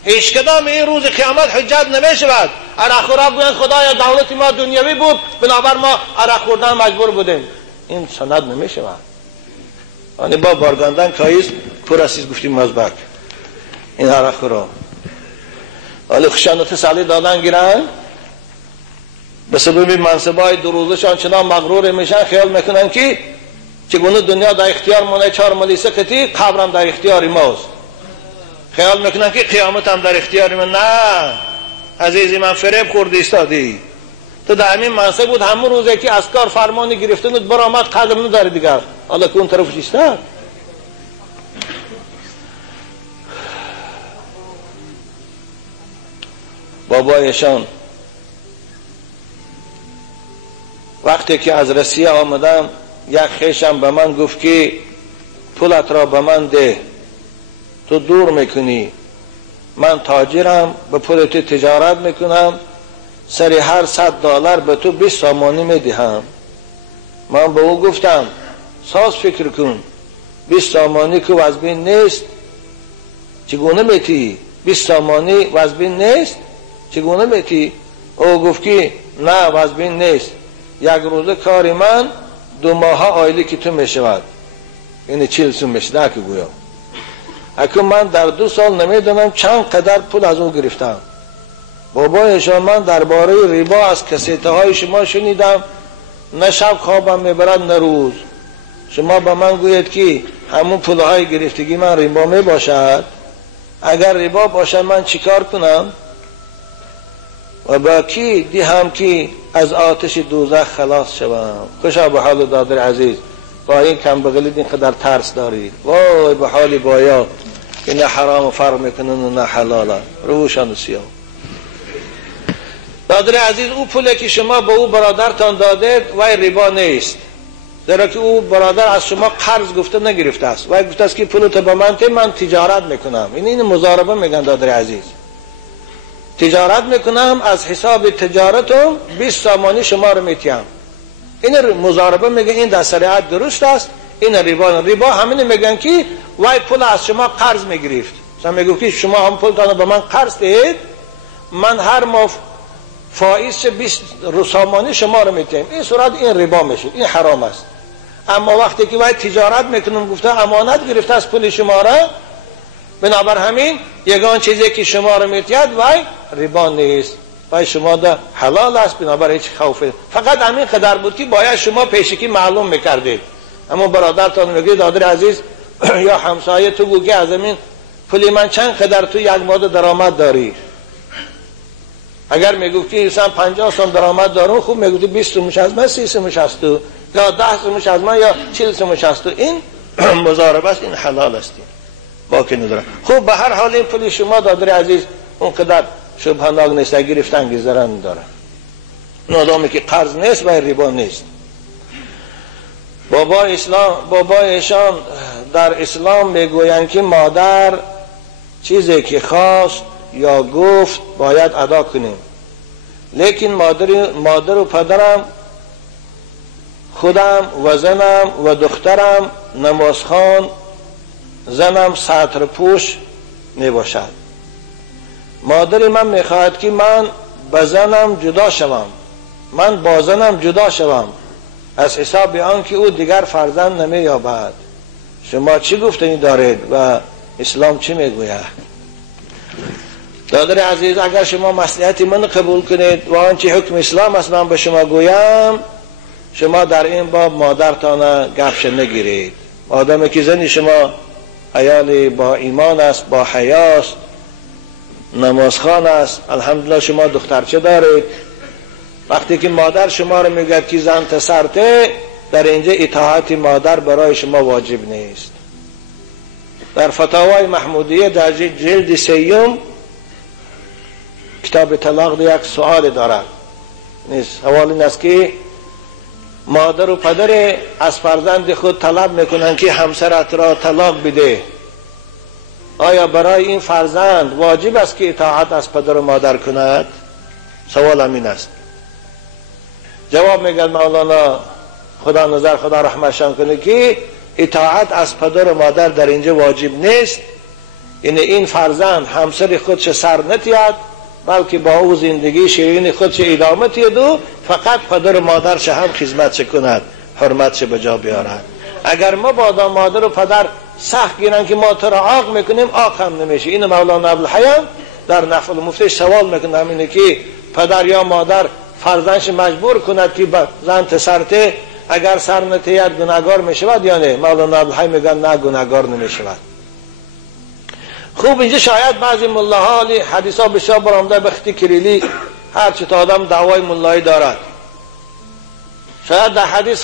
هیچ کدام این روز قیامت حجت نمیشود. عرق خورا بگویند خدایا دولت ما دنیوی بود بنابر ما عرق خوردن مجبور بودیم. این سند نمیشود. آنی با بارگاندن کاییز پرسیز گفتیم مزبک این عرق خورا ولی خشانت سالی دادن گیرن به سبب منصبای دو روزشان چنان مغرور میشن خیال میکنن که چگونه دنیا در اختیار مونه 4 ملیسه کتی قبرم در اختیار ماست. خیال میکنن که قیامت هم در اختیار من. نه عزیزی من، فریب خوردی استادی. تو در همین منصب بود همون روزه که از کار فرمانی گرفته بود برآمد قدر نداره دیگر، حالا که اون طرفش ایستاد. بابایشان وقتی که از روسیه آمدم یک خویشم به من گفت که پولت را به من ده، تو دور میکنی، من تاجرم، به پول تو تجارت میکنم، سر هر $100 به تو 20 سامانی میدهم. من به او گفتم ساز فکر کن، 20 سامانی که وزبین نیست چگونه میتی؟ 20 سامانی وزبین نیست چگونه میتی؟ او گفت که نه وزبین نیست، یک روزه کاری من 2 ماه آیلی که تو میشود، یعنی 40 سوم میشه نه که گویا. اکنون من در 2 سال نمیدونم چند قدر پول از او گرفتم. بابایشان من درباره ریبا از کسیته های شما شنیدم، نه شب خوابم میبرد نه روز. شما به من گوید که همون پولهای گرفتگی من ریبا می باشد، اگر ریبا باشد من چیکار کنم و با کی دیهم که از آتش دوزخ خلاص شوم؟ خوشا به حال دادر عزیز، با این کم بغلی این قدر ترس دارید. وای به حال بایا که نه حرام فرق میکنن و نه حلالا، روشان سیاه. دادر عزیز، او پولی که شما به او برادرتان دادید وای ریبا نیست، زیرا که او برادر از شما قرض گفته نگرفته است. وای گفته است که پولت به من ده، من تجارت میکنم. این مضاربه میگن دادر عزیز، تجارت میکنم، از حساب تجارتم 20 سامانی شما رو میتیم. این مضاربه میگن، این در شریعت درست است. این ریبا همین میگن که وای پول از شما قرض میگرفت، مثلا میگو که شما هم پولتان به من قرض دهید، من هر ماه فائز 20 سامانی شما رو میتیم. این صورت این ریبا میشه، این حرام است. اما وقتی که وای تجارت میکنم گفته امانت گرفته از پول شما را، بنابر همین یگان چیزی که شما رو میتید وای ریبا نیست، وای شما ده حلال است، بنابر هیچ خوفی. فقط همین قدر بود که باید شما پیشکی معلوم میکردید. اما برادرتان میگه دادر عزیز یا همسایه تو گو که از همین پولی من چند قدر تو یک ماه درآمد داری؟ اگر میگفتی مثلا 50 سوم درآمد دارم، خوب میگفتی 20 سومش از من، 30 سومش از تو، یا 10 سومش از من، یا 40 سومش از تو. این مضاربه است، این حلال است، باکی نداره. خوب به هر حال این پول شما دادر عزیز اونقدر شبهناک نیست، گرفتن ضرر نداره. نادامی که قرض نیست و ریبا نیست. بابایشان در اسلام میگویند که مادر چیزی که خواست یا گفت باید ادا کنیم، لیکن مادر و پدرم، خودم و زنم و دخترم نمازخوان، زنم سطر پوش می باشد. مادر من می خواهد که من با زنم جدا شوم، من با زنم جدا شوم، از حساب آن که او دیگر فرزند نمی یابد. شما چی گفتنی دارید و اسلام چی می گوید؟ دادر عزیز، اگر شما مصلحت من قبول کنید و آنچه حکم اسلام است من به شما گویم، شما در این باب مادرتان گپش نگیرید. آدمی که زنی شما عیال با ایمان است، با حیاست، نمازخوان است، الحمدلله شما دخترچه دارید، وقتی که مادر شما رو میگه که زن تسرته، در اینجا اطاعت مادر برای شما واجب نیست. در فتاوای محمودیه در جلد 3 کتاب طلاق یک سؤال دارد. سوال این است که مادر و پدر از فرزند خود طلب میکنن که همسرت را طلاق بده، آیا برای این فرزند واجب است که اطاعت از پدر و مادر کند؟ سوال همین است. جواب میگن مولانا خدا نظر خدا رحمتشان کنه که اطاعت از پدر و مادر در اینجا واجب نیست. یعنی این فرزند همسر خودش سر نتید، بلکه با او زندگی شیرین خودش ادامه تید و فقط پدر و مادرش هم خدمتش کند، حرمتش به جا بیارد. اگر ما با مادر و پدر سخت گیرن که ما تو را عاق میکنیم، عاق هم نمیشه. این مولانا ابوالحیان در نفع المفتیش سوال میکنه، همینه که پدر یا مادر فرزندش مجبور کند که زن سرته، اگر سر نتید گناهگار میشود یا نه؟ مولانا ابوالحیان میگن نه، گناهگار نمیشود. خوب اینجا شاید بعضی ملاها حدیثا بسیار برآمده به خطی کلیلی، هر چه تا آدم دعوای ملایی دارد، شاید در حدیث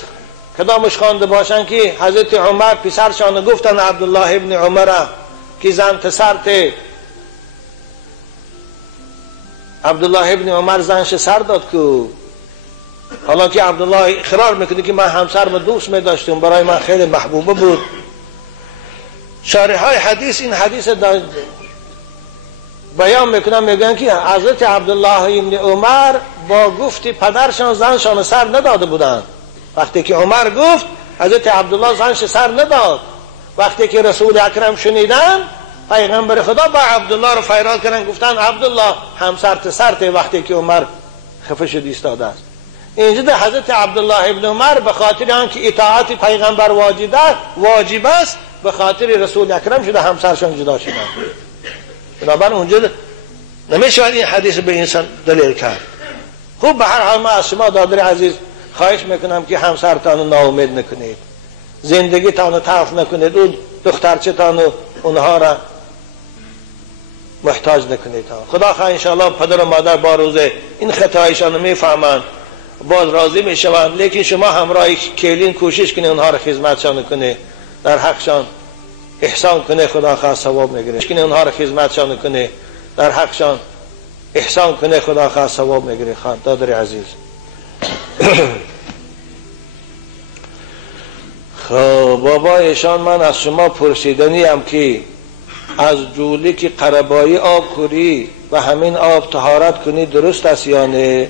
کدامش خوانده باشن که حضرت عمر پسرشان گفتن عبدالله ابن عمر که زن تسرته، عبدالله ابن عمر زنش سر داد که حالا که عبدالله اقرار میکنه که من همسرم دوست میداشتم، برای من خیلی محبوبه بود. شارحای حدیث این حدیث بیان میکنن، میگن که حضرت عبدالله ابن عمر با گفت پدرشان زنشان سر نداده بودند. وقتی که عمر گفت حضرت عبدالله زنش سر نداد. وقتی که رسول اکرم شنیدن، پیغمبر خدا با عبدالله رو فریاد کردن، گفتن عبدالله همسرت سرته. وقتی که عمر خفه شد ایستاده است. اینجا حضرت عبدالله ابن عمر به خاطر آنکه اطاعت پیغمبر واجب است، به خاطر رسول اکرم شده همسرشان جدا شدن. بنابراین اونجا نمیشود این حدیث به انسان دلیل کرد. خوب به هر حال من از شما دادر عزیز خواهش میکنم که همسرتان ناامید نکنید، زندگیتان تلخ نکنید، اون دخترچتان اونها را محتاج نکنید. خدا خواه انشاءالله پدر و مادر با روزه این خطایشان میفهمند، باز راضی میشوند، لیکن شما همراه کلین کوشش کنید اونها را خدمتشان کنید، در حقشان احسان کنه، خدا خواه ثواب میگیره. کنه اونها را خدمتشان کنه، در حقشان احسان کنه، خدا خواه ثواب میگیره. دادر عزیز خب بابایشان، من از شما پرسیدنی هم که از جولی که قربایی آب خوری و همین آب طهارت کنی درست است یا نه؟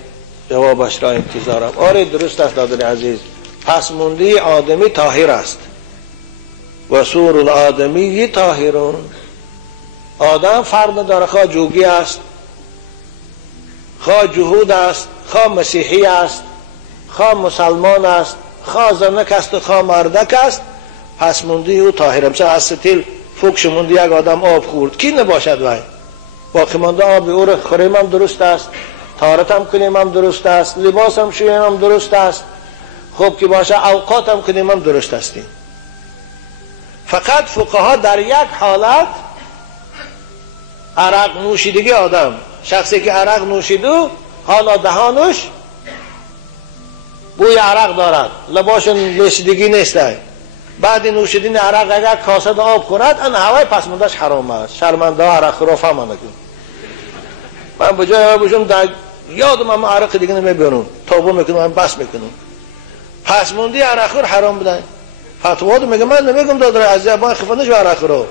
جوابش را انتظارم. آره درست است دادر عزیز. پس مونده آدمی طاهر است و سور الآدمی طاهرون. آدم فرق نداره، خواه جوگی است، خواه جهود است، خواه مسیحی است، خواه مسلمان است، خواه زنک است و خواه مردک است، پس مونده او طاهر. مثلا از ستیل فوکش مونده یک آدم آب خورد، کی نباشد وای؟ باقی مانده آب او را خوریم هم درست است، طهارت هم کنیم هم درست است، لباس هم شویم هم درست است، خوب که باشه اوقات هم کنیم هم درست استیم. فقط فقها در یک حالت عرق نوشیدگی آدم، شخصی که عرق نوشیدو حالا دهانش بوی عرق دارد، لباش نوشیدگی نیست، بعد نوشیدن عرق اگر کاسه آب خورد ان هوای پس موندهش حرام است. شرمنده عرق خورا فهمانه کن. من بجای باشم در یادم اما عرق دیگه نمیبینم، توبه میکنم، من بس میکنم، پس موندی عرق خور حرام بدن. فتوا دو میگه من نمیگم دادر عزیز من خفه نشو عرق رو،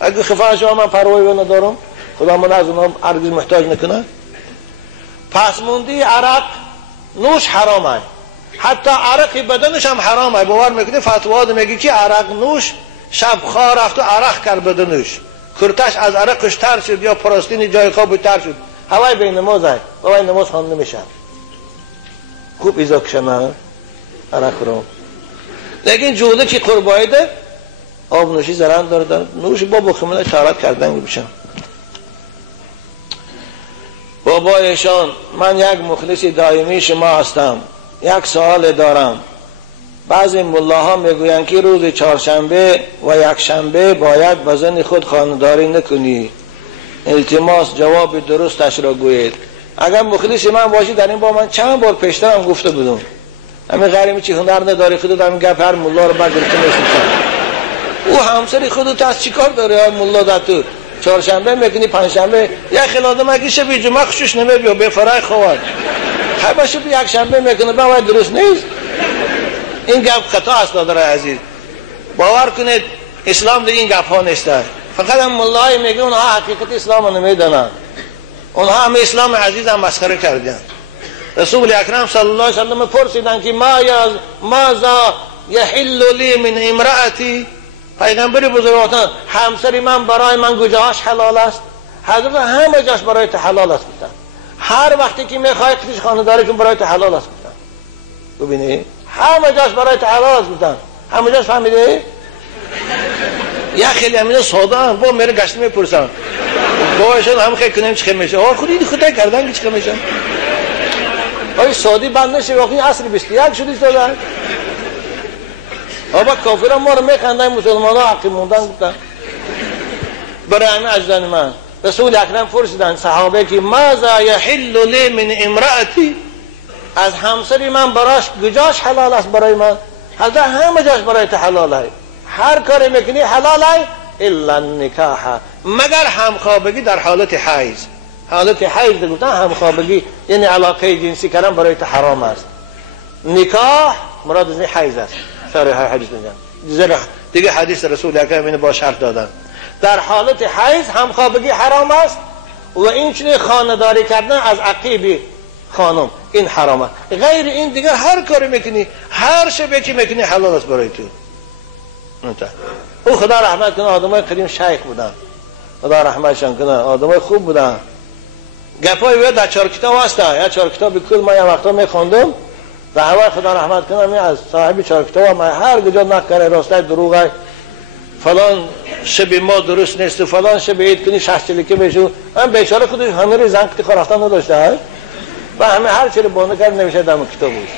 اگه خفه شو من پروایی ندارم، خدا من از اونها هرگز محتاج نکنه. پس موندی عرق نوش حرامه، حتی عرق بدنش هم حرامه. باور میکنی فتوا دو میگه که عرق نوش شب خواه رفت و عرق کرد بدنش، کرتش از عرقش تر شد یا پراستین جای خواب تر شد، هوای به نماز های هوای نماز خوانده نمیشه. خوب ایزا کشنه عرق رو. لیکن جوده که قربایی ده آب نوشی زران داره، نوش بابا خمینه طهارت کردن بشن. بابایشان، من یک مخلص دائمی شما هستم، یک سوال دارم. بعضی ملاها میگویند که روز چهارشنبه و یک شنبه باید به زن خود خانه‌داری نکنی. التماس جواب درستش را گویید. اگر مخلص من باشی در این با من چند بار پیشتر هم گفته بودم، همین غریمی چی هنر نداری خودت همین گپ هر ملا رو بگرفته میشن. او همسری خودت از چی کار داره؟ ملا در تو چهارشنبه میکنی، پنجشنبه یک خلاده مگی شب جمعه خوشش نمیبیا به فرای خواد، هر شب یک شنبه میکنه باید درست نیست. این گپ خطا است دادر عزیز. باور کنید اسلام در این گپ ها نیست. فقط هم ملای میگه اونها حقیقت اسلام رو نمیدونن، اونها هم اسلام عزیز هم مسخره کردن. رسول اکرم صلی الله علیه وسلم پرسیدن که ماذا یحل لی من امرأتی، پیغمبر بزرگواران همسری من برای من کجاش حلال است؟ حضرت همه جاش برای تو حلال است گفتن. هر وقتی که میخوای خودش خانه‌داری کن برای تو حلال است گفتن. ببینی همه جاش برای تو حلال است گفتن. همه جاش فهمیده؟ یا خیلی همین ساده هم با میره گشت میپرسن باهاشون هم خیلی کنیم چی میشه. خودی خدا کردن که چی میشه. آیا سادی بند نشه واقعی عصر 21 شدی دادن. آبا کافران ما رو میخندن، مسلمان ها حقی موندن گفتن. برای همین اجدان من رسول اکرم پرسیدن صحابه که ماذا یحل لی من امرأتی، از همسری من براش کجاش حلال است برای من؟ حضرت همه جاش برای تو حلال است، هر کاری میکنی حلال است الا النکاح، مگر همخوابگی در حالت حیض. حالت حیض گفتن همخوابگی یعنی علاقه جنسی کردن برای تو حرام است. نکاح مراد از این حیض است. شارح حدیث میگن دیگه حدیث رسول اکرم اینو با شرط دادن در حالت حیض همخوابگی حرام است و این چنین خانه‌داری کردن از عقیب خانم این حرام است. غیر این دیگه هر کاری میکنی هر شبه که میکنی حلال است برای تو. او خدا رحمت کنه آدمای قدیم شیخ بودن، خدا رحمتشان کنه، آدمای خوب بودن. گپای در 4 کتاب هست، یا 4 کتاب کل ما یه وقتا میخوندم و هوای خدا رحمت کنه می از صاحب 4 کتاب ما هر کجا نکره راسته دروغه فلان شب ما درست نیست و فلان شب عید کنی 60 چلیکه بشو. من بیچاره خودش همه روز زنگ خور رفتن نداشته و همه هر چیزی بونه کرد نمیشه در کتاب بود.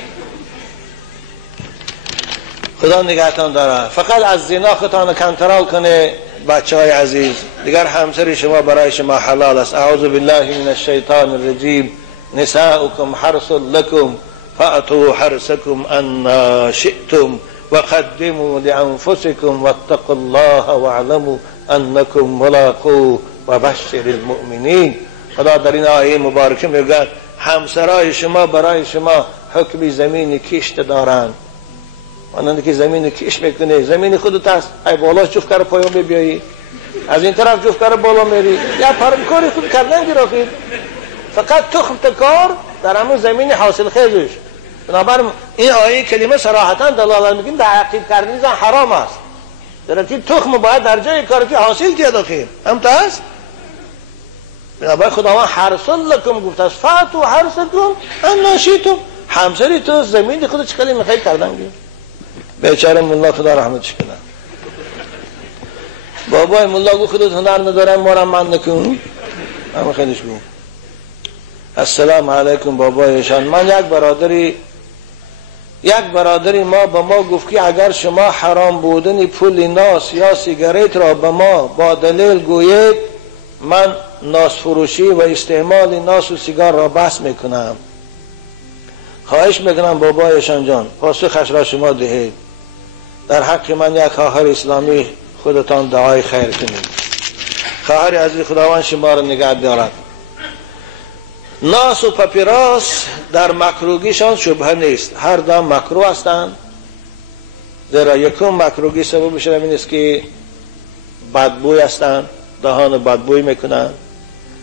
خدا نگهتان داره. فقط از زنا خودتان کنترل کنه بچهای عزیز. دیگر همسر شما برای شما حلال است. اعوذ بالله من الشیطان الرجیم. نساؤکم حرث لکم فأتوا حرثکم ان شئتم وقدموا لانفسکم واتقوا الله واعلموا انکم ملاقوه وبشر المؤمنین. خدا در این آیه مبارکه میگه همسرای شما برای شما حکم زمین کشت دارند. مانند که زمین کش میکنه زمین خودت است، ای بالا جفت کار پایان بیایی از این طرف جفت کار بالا میری یا کاری خود کردن گرفتید. فقط تخم کار در همون زمین حاصل خیزش. بنابراین این آیه کلمه صراحتا دلالت میکنه در عقیب کردن زن حرام است. در این تخم باید در جای کاری که حاصل تیه داخل همتا است. بنابراین خداوند حرث لکم گفت است فاتوا حرثکم ان شئتم. همسری تو زمین خود چکلی میخوای کردن گیر. بیچاره مولا خدا رحمتش کنه. بابای مولا گو خودت هنر نداره ما را من نکن. همه خیلیش گو. السلام علیکم بابایشان. من یک برادری ما به ما گفت که اگر شما حرام بودن پول ناس یا سیگاریت را به ما با دلیل گویید من ناس فروشی و استعمال ناس و سیگار را بس میکنم. خواهش میکنم بابایشان جان پاسخش را شما دهید. در حق من یک خواهر اسلامی خودتان دعای خیر کنید. خواهر عزیز خداوند شما را نگه دارد. ناس و پاپیراس در مکروگیشان شبهه نیست، هر دو مکروه هستند. زیرا یکم مکروگی سببش این است که بدبوی هستند، دهان بدبوی میکنند.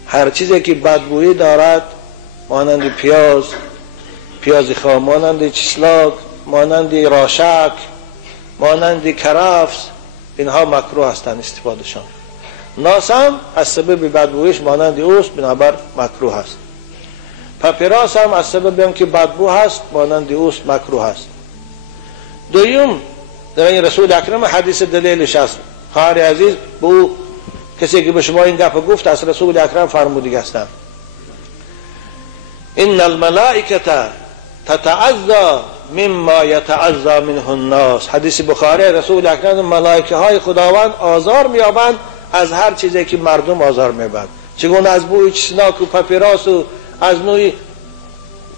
هر چیزی که بدبویی دارد مانند پیاز خام، مانند چسلاک، مانند راشک، مانند کرفس، اینها مکروه هستند استفادهشان. ناس هم از سبب بدبویش مانند اوست بنابر مکروه است. پاپیراس هم از سبب هم که بدبو هست مانند اوست مکروه است. دویم در این رسول اکرم حدیث دلیلش است. خواهر عزیز بو کسی که به شما این گپ گفت از رسول اکرم فرموده هستند ان الملائکه تتعزى مما يتعزى منه الناس. حدیث بخاری رسول اکرم ملائکه های خداوند آزار می‌یابند از هر چیزی که مردم آزار می‌یابند. چگونه از بوی چسناک و پاپیراس و از نوعی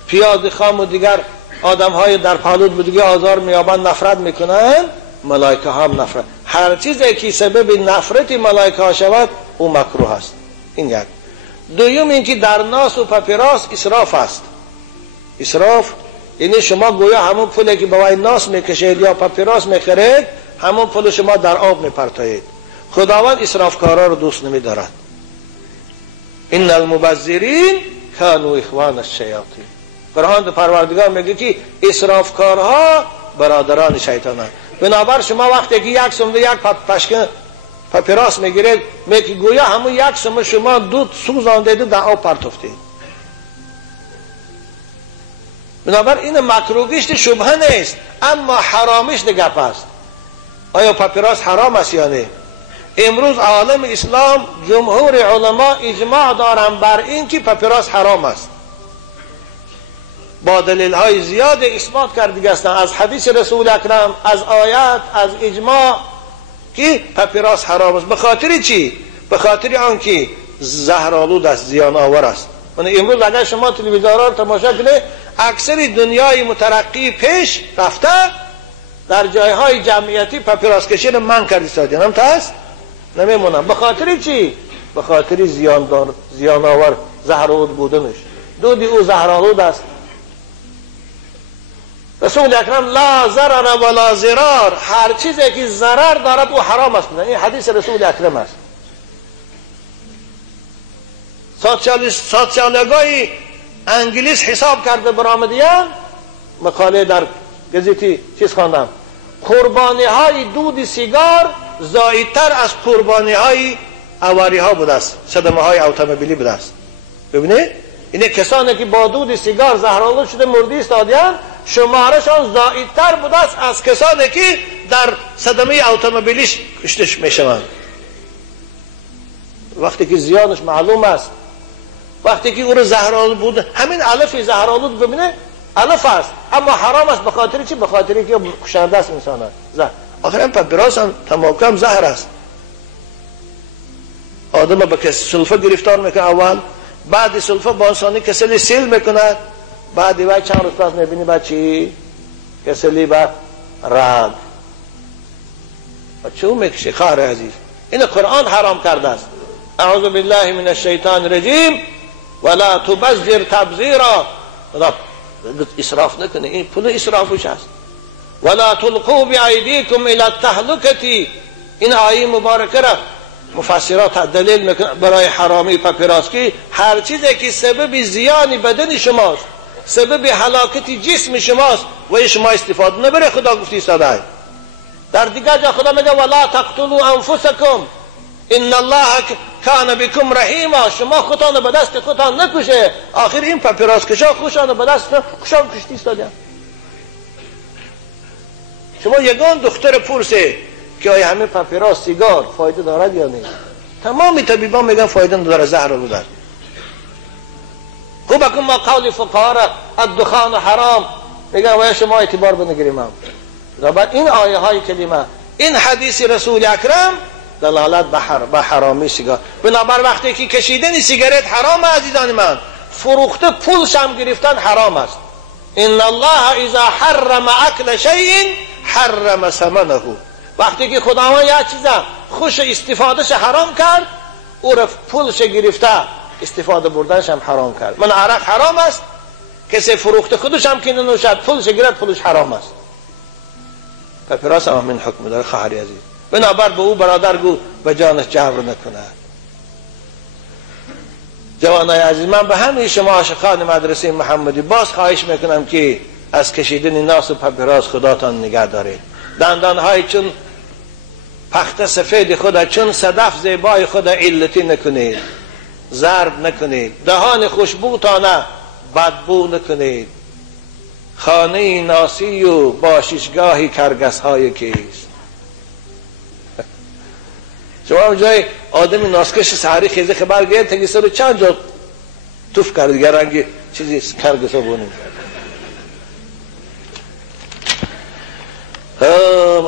پیاز خام و دیگر آدم های در پالود بودگی آزار می‌یابند نفرت میکنند، ملائکه هم نفرت. هر چیزی که سبب نفرت ملائکه ها شود او مکروه است. این یک. دوم اینکه در ناس و پاپیراس اسراف است. اسراف یعنی شما گویا همون پولی که برای ناس میکشید یا پاپیراس میخرید همون پول شما در آب میپرتایید. خداوند اسرافکارا رو دوست نمیدارد. ان المبذرین کانوا اخوان الشیاطین. قرآن پروردگار میگه که اسرافکارها برادران شیطانند. بنابر شما وقتی که یک سوم یک پشکه پاپیراس میگیرید میگه گویا همون یک سوم شما دو سوزاندید در آب پرتافتید. بنابر این مکروهیش شبهه نیست اما حرامیش گپ است. آیا پاپیراس حرام است یا نه؟ امروز عالم اسلام جمهور علما اجماع دارن بر این که پاپیراس حرام است. با دلیل های زیاد اثبات کرده هستند از حدیث رسول اکرم، از آیات، از اجماع که پاپیراس حرام است. به خاطر چی؟ به خاطر آنکه زهرآلود است، زیان آور است. امروز اگر شما تلویزیون‌ها رو تماشا کنید اکثر دنیای مترقی پیش رفته در جایهای جمعیتی پاپیراس کشی رو منع کرده سادین هم هست نمیمونم. به خاطر چی؟ به خاطر زیان آور زهرآلود بودنش. دودی او زهرآلود است. رسول اکرم لا ضرر ولا ضرار، هر چیزی که ضرر دارد او حرام است. این حدیث رسول اکرم است. سوسیولوژی انگلیس حساب کرده برآمدیان، مقاله در گزیتی چیز خواندم، قربانی های دود سیگار زایدتر از قربانی های اواری ها بوده است، صدمه های اتومبیلی بوده است. ببینید این کسانی که با دود سیگار زهرآلود شده مردی استادیان، شمارشان زایدتر بوده است از کسانی که در صدمه اتومبیلی کشته میشوند. وقتی که زیانش معلوم است، وقتی که او رو زهرآلود بود، همین علف زهرآلود ببینه علف است اما حرام است. به خاطر چی؟ به خاطر که کشنده است انسان است. زهر آخرین پاپیروس هم تماکو هم زهر است. آدم به سلفه گرفتار میکنه اول، بعد سلفه با انسانی کسلی سیل میکند، بعد وقت چند روز پس میبینی بعد چی؟ کسلی با رگ و چون میکشه. خواهر عزیز این قرآن حرام کرده است. اعوذ بالله من الشیطان الرجیم ولا تبذر تبذیرا، اسراف نکنه، این پول اسرافش است. ولا تلقوا بایدیکم الی التهلکه، این آیه مبارکه را مفسرات دلیل میکنه برای حرامی پاپیراس که هر چیزی که سبب زیان بدن شماست، سبب هلاکت جسم شماست و شما استفاده نبره. خدا گفتی صدای در دیگر جا خدا میگه ولا تقتلوا انفسکم ان الله کان بكم رحیما، شما خودتان به دست خودتان نکشه. آخر این پاپیراس کشا خودشان به دست خودشان کشتی استادن. شما یگان دختر پرسه که آیا همه پاپیراس سیگار فایده دارد یا نه؟ تمامی طبیبان میگن فایده نداره، زهر رو داره. خوب ما قول فقها را الدخان حرام میگن و شما اعتبار بنگیریم. بعد این آیه های کلمه، این حدیث رسول اکرم دلالت به حرامی سیگار. بنابر وقتی که کشیدن سیگارت حرام عزیزان من، فروخته پولش هم گرفتن حرام است. ان الله اذا حرم اکل شیء حرم ثمنه، وقتی که خداوند یک چیز خوش استفادهش حرام کرد، او را پولش گرفته استفاده بردنش هم حرام کرد. من عرق حرام است، کسی فروخته خودش هم که ننوشد پولش گرفت پولش حرام است. پاپیراس هم من حکم داره. خواهر عزیز بنابر به او برادر گو به جانش جبر نکند. جوانای عزیز من به همه شما عاشقان مدرسه محمدی باز خواهش میکنم که از کشیدن ناس و پاپیراس خداتان نگه دارید. دندانهای چون پخت سفید خود، چون صدف زیبای خود علتی نکنید، ضرب نکنید. دهان خوشبوتانه بدبو نکنید. خانه ناسی و باششگاهی کرگس‌های کیست. شما جای آدمی ناسکش سحری خیزه خبر گرد تگی سر چند جا توف کرد دیگر رنگی چیزی کرگسا بونیم.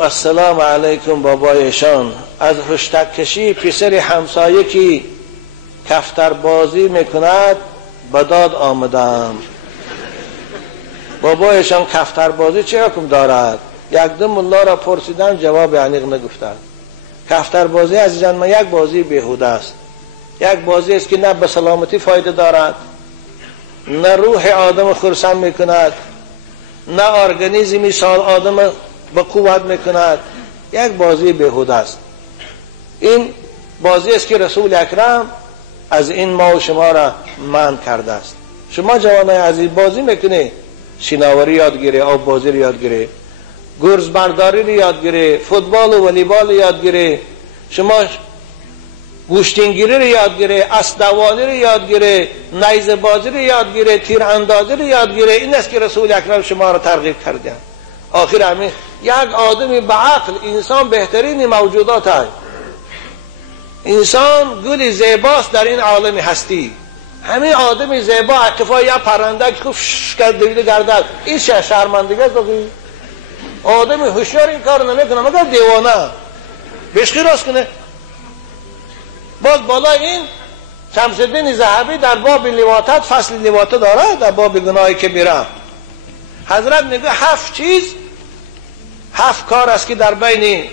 السلام علیکم بابایشان. از هشتگ کشی پسر همسایه که کفتر بازی میکند بداد آمدم. بابایشان کفتر بازی چه حکم دارد؟ یک دو ملا را پرسیدن جواب عنیق نگفتند. کفتر بازی عزیزان من یک بازی بیهوده است، یک بازی است که نه به سلامتی فایده دارد، نه روح آدم خرسند میکند، نه ارگانیسمی سال آدم به قوت میکند. یک بازی بیهوده است. این بازی است که رسول اکرم از این ما و شما را منع کرده است. شما جوانای عزیز بازی میکنه، شناوری یاد گیره، آب بازی رو یاد گیره، گرز برداری رو یاد گیره، فوتبال و والیبال رو یاد گیره، شما گوشتینگیری رو یاد گیره، اسدوانی رو یاد گیره، نیزه بازی رو یاد گیره، تیر اندازی رو یاد گیره. این است که رسول اکرم شما را ترغیب کرده. آخر همین یک آدمی به عقل، انسان بهترین موجودات است. انسان گل زیباست در این عالم هستی. همین آدمی زیبا اکتفای یا پرنده که خوب شکست دویده گردد، این شرمندگی است. آدمی هوشیار این کار نمیکنه مگر دیوانه بشقی راست کنه. باز بالا این شمس الدین ذهبی در باب لواطت فصل لواطت داره، در باب گناه کبیره حضرت میگه 7 چیز، 7 کار است که در بین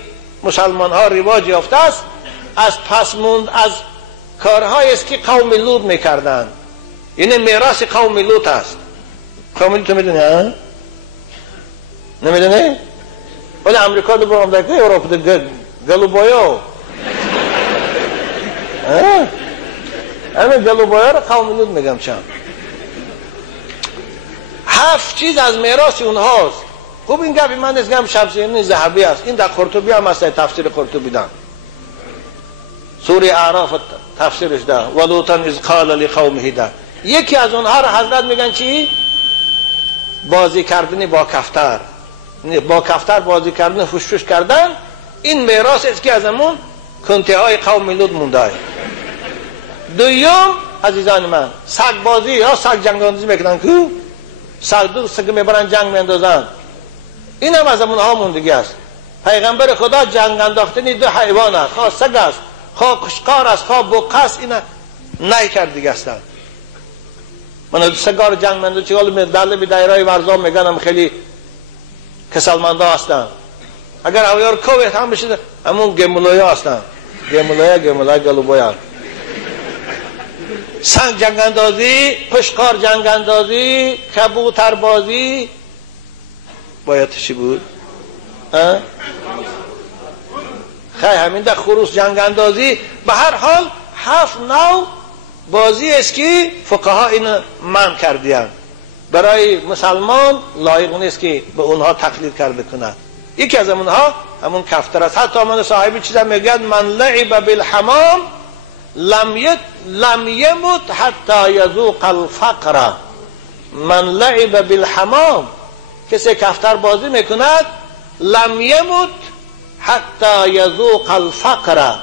مسلمان ها رواج یافته است. از پسموند از کارهایی است که قوم لوط میکردند، یعنی میراث قوم لوط است. قوم لوط میدونی ها؟ نمیدونی؟ ولی امریکا دو برام دکه اروپا دو گلو بایا همه گلو بایا رو قوم لوط میگم چند 7 چیز از میراث اونهاست. خوب این گفی من نزگم شمسیانی ذهبی است، این در قرطبی هم هست، تفسیر قرطبی دن سوره اعراف تفسیرش ده ولوطا اذ قال لقومه ده. یکی از اونها رو حضرت میگن چی؟ بازی کردن با کفتر، با کفتر بازی کردن، فشفش کردن. این میراث است که از همون کنته های قوم لوط مونده. دوم عزیزان من سگ بازی یا سگ جنگاندازی میکنن که سگ میبرن جنگ میاندازن، این هم از اونها موندگی است. پیغمبر خدا جنگ انداختنی دو حیوان است، خواه سگ است، خواه کشکار است، خواه بوق است، این نه کرد دیگه هستن. من سگار جنگ میاندازن چیکار دل به دایره ورزا میگن خیلی کسالمندا هستن. اگر هویار کوه هم بشه همون گمولویا هستن، گمولای گلوبویا. سنگ جنگ اندازی، پشکار جنگ اندازی، کبوتر بازی، باید چی بود؟ خیلی همین در خروس جنگ اندازی. به هر حال 7 نوع بازی است که فقها این منع کردیان. برای مسلمان لایق نیست که به اونها تقلید کرده کنند. یکی از اونها همون کفتر است. حتی من صاحبی چیزا میگن من لعب بالحمام لم یمت حتی یذوق الفقر. من لعب بالحمام، کسی کفتر بازی میکند لم یمت حتی یذوق الفقر،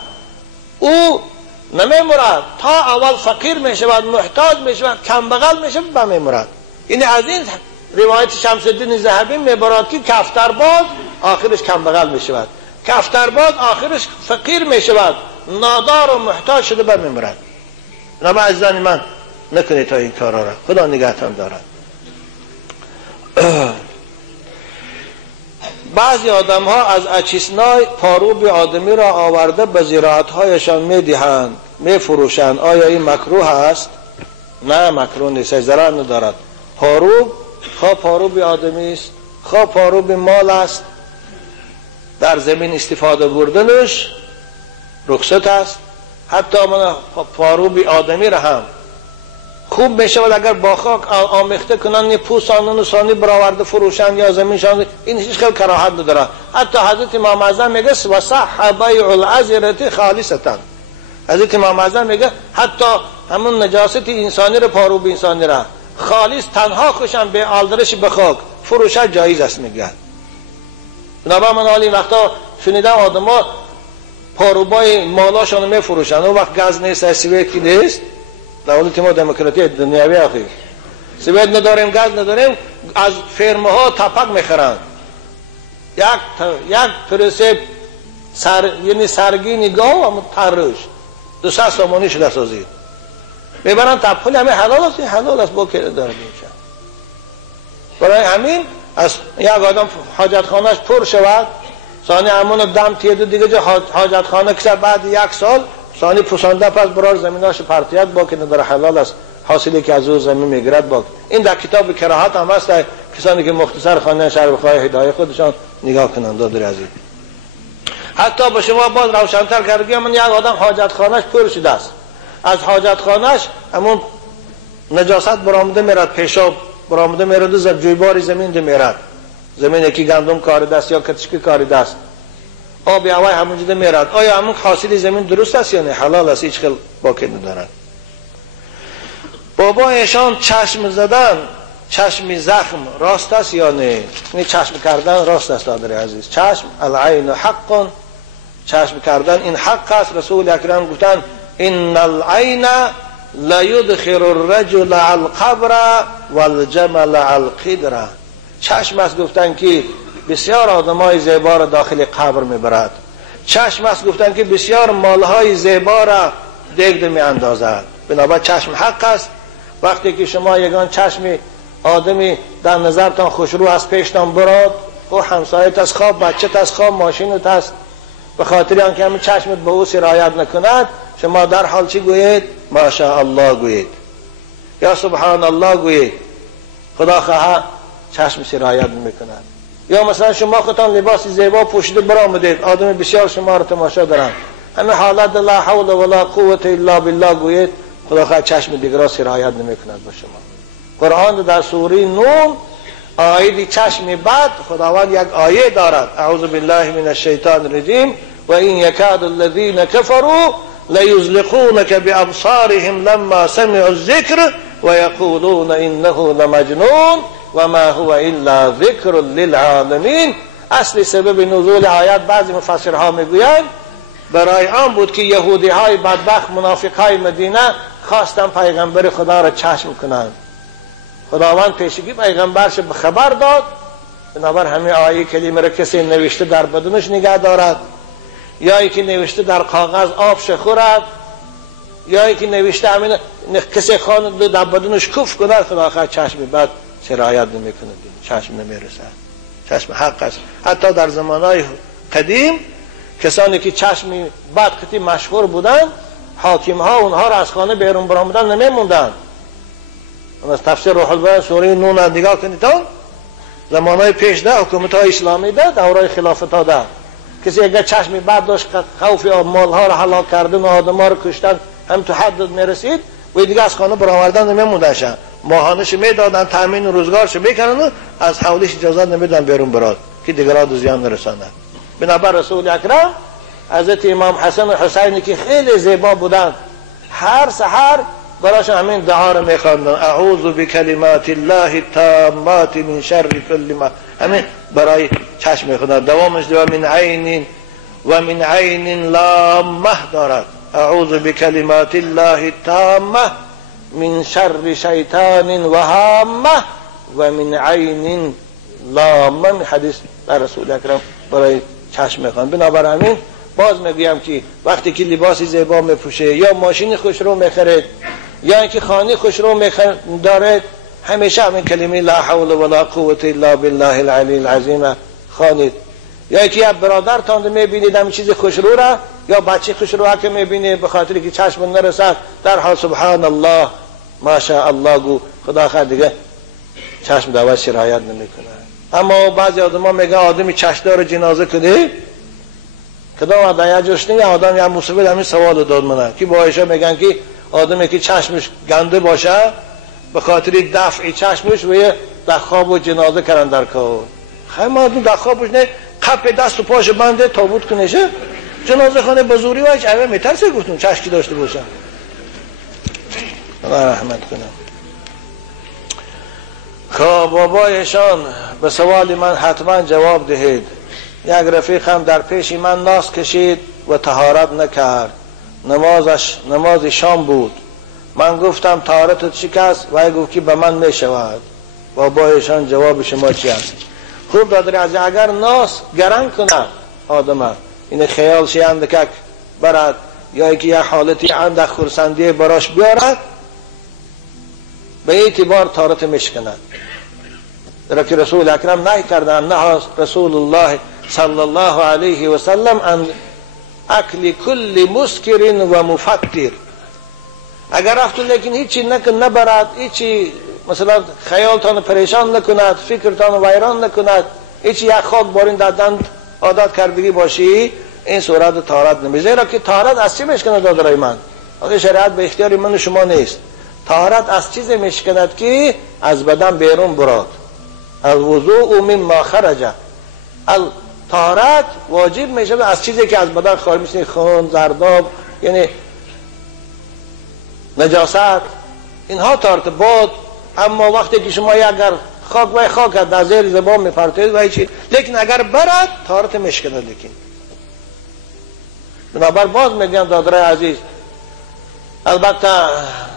او نمیمرد تا اول فقیر میشود، محتاج میشود، کم بغل میشود و میمرد. یعنی از این روایت شمس الدین ذهبی میبرد که کفتر باز آخرش کم بغل میشود، کفتر باز آخرش فقیر میشود، نادار و محتاج شده و میمرد. نبا عزیزان من نکنید تا این کارا را، خدا نگهتان دارد. بعضی آدم ها از اچیسنای پاروب آدمی را آورده به زراعت هایشان میدهند، میفروشند. آیا این مکروه است؟ نه مکروه نیست، ضرر ندارد. پاروب خواه پاروب آدمی است، خواه پاروب مال است، در زمین استفاده بردنش رخصت است. حتی من پاروب آدمی را هم خوب میشود اگر با خاک آمیخته کنن، پوست آنون ثانی برآورده فروشن یا زمینشان، این هیچ خیلی کراهت نداره. حتی حضرت امام اعظم میگه وصح بیع العذرة خالصة. حضرت امام اعظم میگه حتی همون نجاست انسانی را، پاروب انسانی را خالص تنها خوشن به آلدرش به خاک فروش جایز است میگه. بنابراین من حالی وقتا شنیدم آدما پاروبای مالاشون میفروشن، اون وقت گاز نیست، سویت کی نیست، دولت ما دموکراتی دنیاوی آخی سویت نداریم، گاز نداریم، از فرمه ها تپک میخرن. یک پرسه یعنی سرگی نگاه و ترش 200 سامانی شده سازید میبرن تپل. همه حلال است، این حلال است با که داره میشن. برای همین از یک آدم حاجت خانهش پر شود، ثانی همون دم تیدو دیگه جا حاجت خانه کسر بعد 1 سال ثانی پسانده پس برار زمیناش پرتیت با که نداره حلال است، حاصلی که از او زمین میگرد با. این در کتاب کراهت هم هست، کسانی که مختصر خانه شرح بخواه هدایه خودشان نگاه کنند. دادر عزیز حتی به شما باز روشنتر کردگی من یک آدم حاجت خانهش پر شده است، از حاجت خانهش همون نجاست برآمده میرد، پیشاب برآمده میرد، از جویباری زمین ده میرد، زمین یکی گندم کاری است یا کتشکی کاری است، آب هوای همونجا ده میرد. آیا همون حاصل زمین درست است یا نه؟ حلال است، هیچ خیل باکی ندارد. بابا ایشان چشم زدن، چشمی زخم راست است یا نه؟ این چشم کردن راست است دادر عزیز. چشم العین حق، چشم کردن این حق است. رسول اکرم گفتن ان العین لا يدخل الرجل القبر والجمل القدر. چشم است گفتن که بسیار آدمای زیبا را داخل قبر میبرد. چشم است گفتن که بسیار مالهای زیبا را دیگده می اندازد. بنابراین چشم حق است. وقتی که شما یگان چشم آدمی در نظرتان خوشرو از پیشتان براد، او همسایت از خواب، بچت از خواب، ماشینت است، به خاطر آنکه همین چشمت به او سرایت نکند، شما در حال چی گویید؟ ماشاءالله گویید یا سبحان الله گویید. خدا خواه چشم سرایت میکند. یا مثلا شما خودتان لباس زیبا پوشیده برآمدید، آدم بسیار شما رو تماشا دارن، همه حالت لا حول ولا قوت الا بالله گوید، خداخواه چشم دیگر را سرایت نمیکند با شما. قرآن در سوره نون آیه چشم بد خداوند یک آیه دارد، اعوذ بالله من الشیطان الرجیم و این یکاد الذین کفروا لیزلقونک بابصارهم لما سمعوا الذکر و یقولون انه لمجنون و ما هو الا ذکر للعالمین. اصل سبب نزول آیات بعضی مفسرها میگویند برای آن بود که یهودی های بدبخت منافق های مدینه خواستن پیغمبر خدا را چشم کنند. خداوند پیشگی پیغمبرش به خبر داد، بنابر همه آیه کلیمه را کسی نوشته در بدنش نگه دارد، یا ای که نوشته در کاغذ آبش خورد، یا ای که نوشته همین کسی خواند در بدنش کف کند، خدا چشم بد سرایت نمیکنه، چشم نمیرسد، چشم حق است. حتی در زمانهای قدیم کسانی که چشم بد خیلی مشهور بودند، حاکم ها اونها را از خانه بیرون برآمدن نمیموندند. از تفسیر روح البیان سوره نون نگاه کنید، زمانهای پیش ده حکومت های اسلامی ده، دورای خلافت ها ده، کسی اگر چشم بد داشت خوف مال ها را هلاک کردن و آدم ها را کشتن هم تو حد میرسید و دیگه از خانه برآوردن نمیموندن، ماهانش میدادن، تامین روزگارش میکردن و از حولش اجازه نمیدن بیرون براد که دیگران زیان نرساند. بنابر رسول اکرم حضرت امام حسن و حسین که خیلی زیبا بودند، هر سحر برایشان همین دعا را میخواندن، اعوذ بکلمات الله التامات من شر کل ما، همین برای چشم میخواندن. دوامش دعا من عین لامه دارد، اعوذ بکلمات الله التامه من شر شیطان و هامه و من عین لامه. حدیث در رسول اکرم برای چشم میخوان. بنابر همین باز میگویم که وقتی که لباسی زیبا میپوشه، یا ماشین خوشرو میخرید، یا اینکه خانه خوشرو دارید، همیشه همین کلمه لا حول ولا قوت الا بالله العلی العظیم خوانید. یا اینکه یک برادرتان میبینید همین چیز خوشرو را، یا بچه خوشرو را که میبینید به خاطر که چشم نرسد، در حال سبحان الله ماشاء الله گو، خدا خیر دیگه چشم دعوت سرایت نمیکنه. اما بعضی آدم میگن آدمی چشمدار جنازه کنه، کدام آدم جوش نیست، آدم یا مصیبت همین سوال داد منه که با ایشا میگن که آدمی که چشمش گنده باشه به خاطر دفع چشمش و یه دخاب و جنازه کردن در کار. خیلی مردم دخابش نه قپ دست و پاش بنده تابوت کنشه، جنازه خانه بزوری و هیچ اوه میترسه گفتون چشکی داشته باشن. الله رحمت کنم. که بابایشان به سوال من حتما جواب دهید. یک رفیقم در پیش من ناس کشید و طهارت نکرد، نماز شام بود. من گفتم طهارتت شکست؟ و گفت که به من می شود. بابایشان جواب شما چی است؟ خوب دادره از اگر ناس گرم کنه آدم، این خیالش اندکک برد، یا که یک حالتی اندک خورسندی براش بیارد، به اعتبار طهارت میشکند. در که رسول اکرم نهی کردن، نه رسول الله صلی الله علیه و سلم ان اکل کل مسکر و مفتر. اگر رفتون لیکن هیچی نبرد، هیچی مثلا خیالتان پریشان نکند، فکرتان ویران نکند، هیچی یک خاک بارین دادن عادت کردگی باشی، این صورت طهارت نمیشه. زیرا که طهارت از چی میشکند دادرای من؟ آخه شریعت به اختیار من و شما نیست. طهارت از چیزی میشکند که از بدن بیرون براد. الوضوء مما خرج. طهارت واجب میشه از چیزی که از بدن خارج میشه، خون، زرداب، یعنی نجاست، اینها طهارت باد. اما وقتی که شما اگر خاک و خاک در زیر زبان میپرتید و هیچی، لیکن اگر برد طهارت میشکند. لیکن بنابر باز میگم دادرای عزیز، البته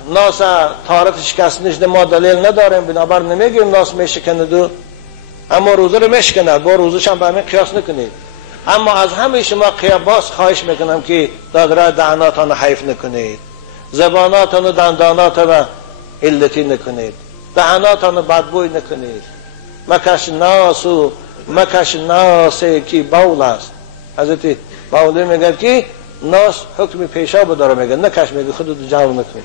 ناس طهارت شکستنش ما دلیل نداریم، بنابر نمیگیم ناس میشکند، اما روزه رو میشکند، با روزش هم به همین قیاس نکنید. اما از همه شما باز خواهش میکنم که دادرای دهناتان حیف نکنید، زباناتان و دنداناتان علتی نکنید، دهناتان بدبوی نکنید. مکش ناسه که باول است. حضرت باولی میگه که ناس حکم پیشاب داره، میگه نکش، میگه خودت جمع نکن.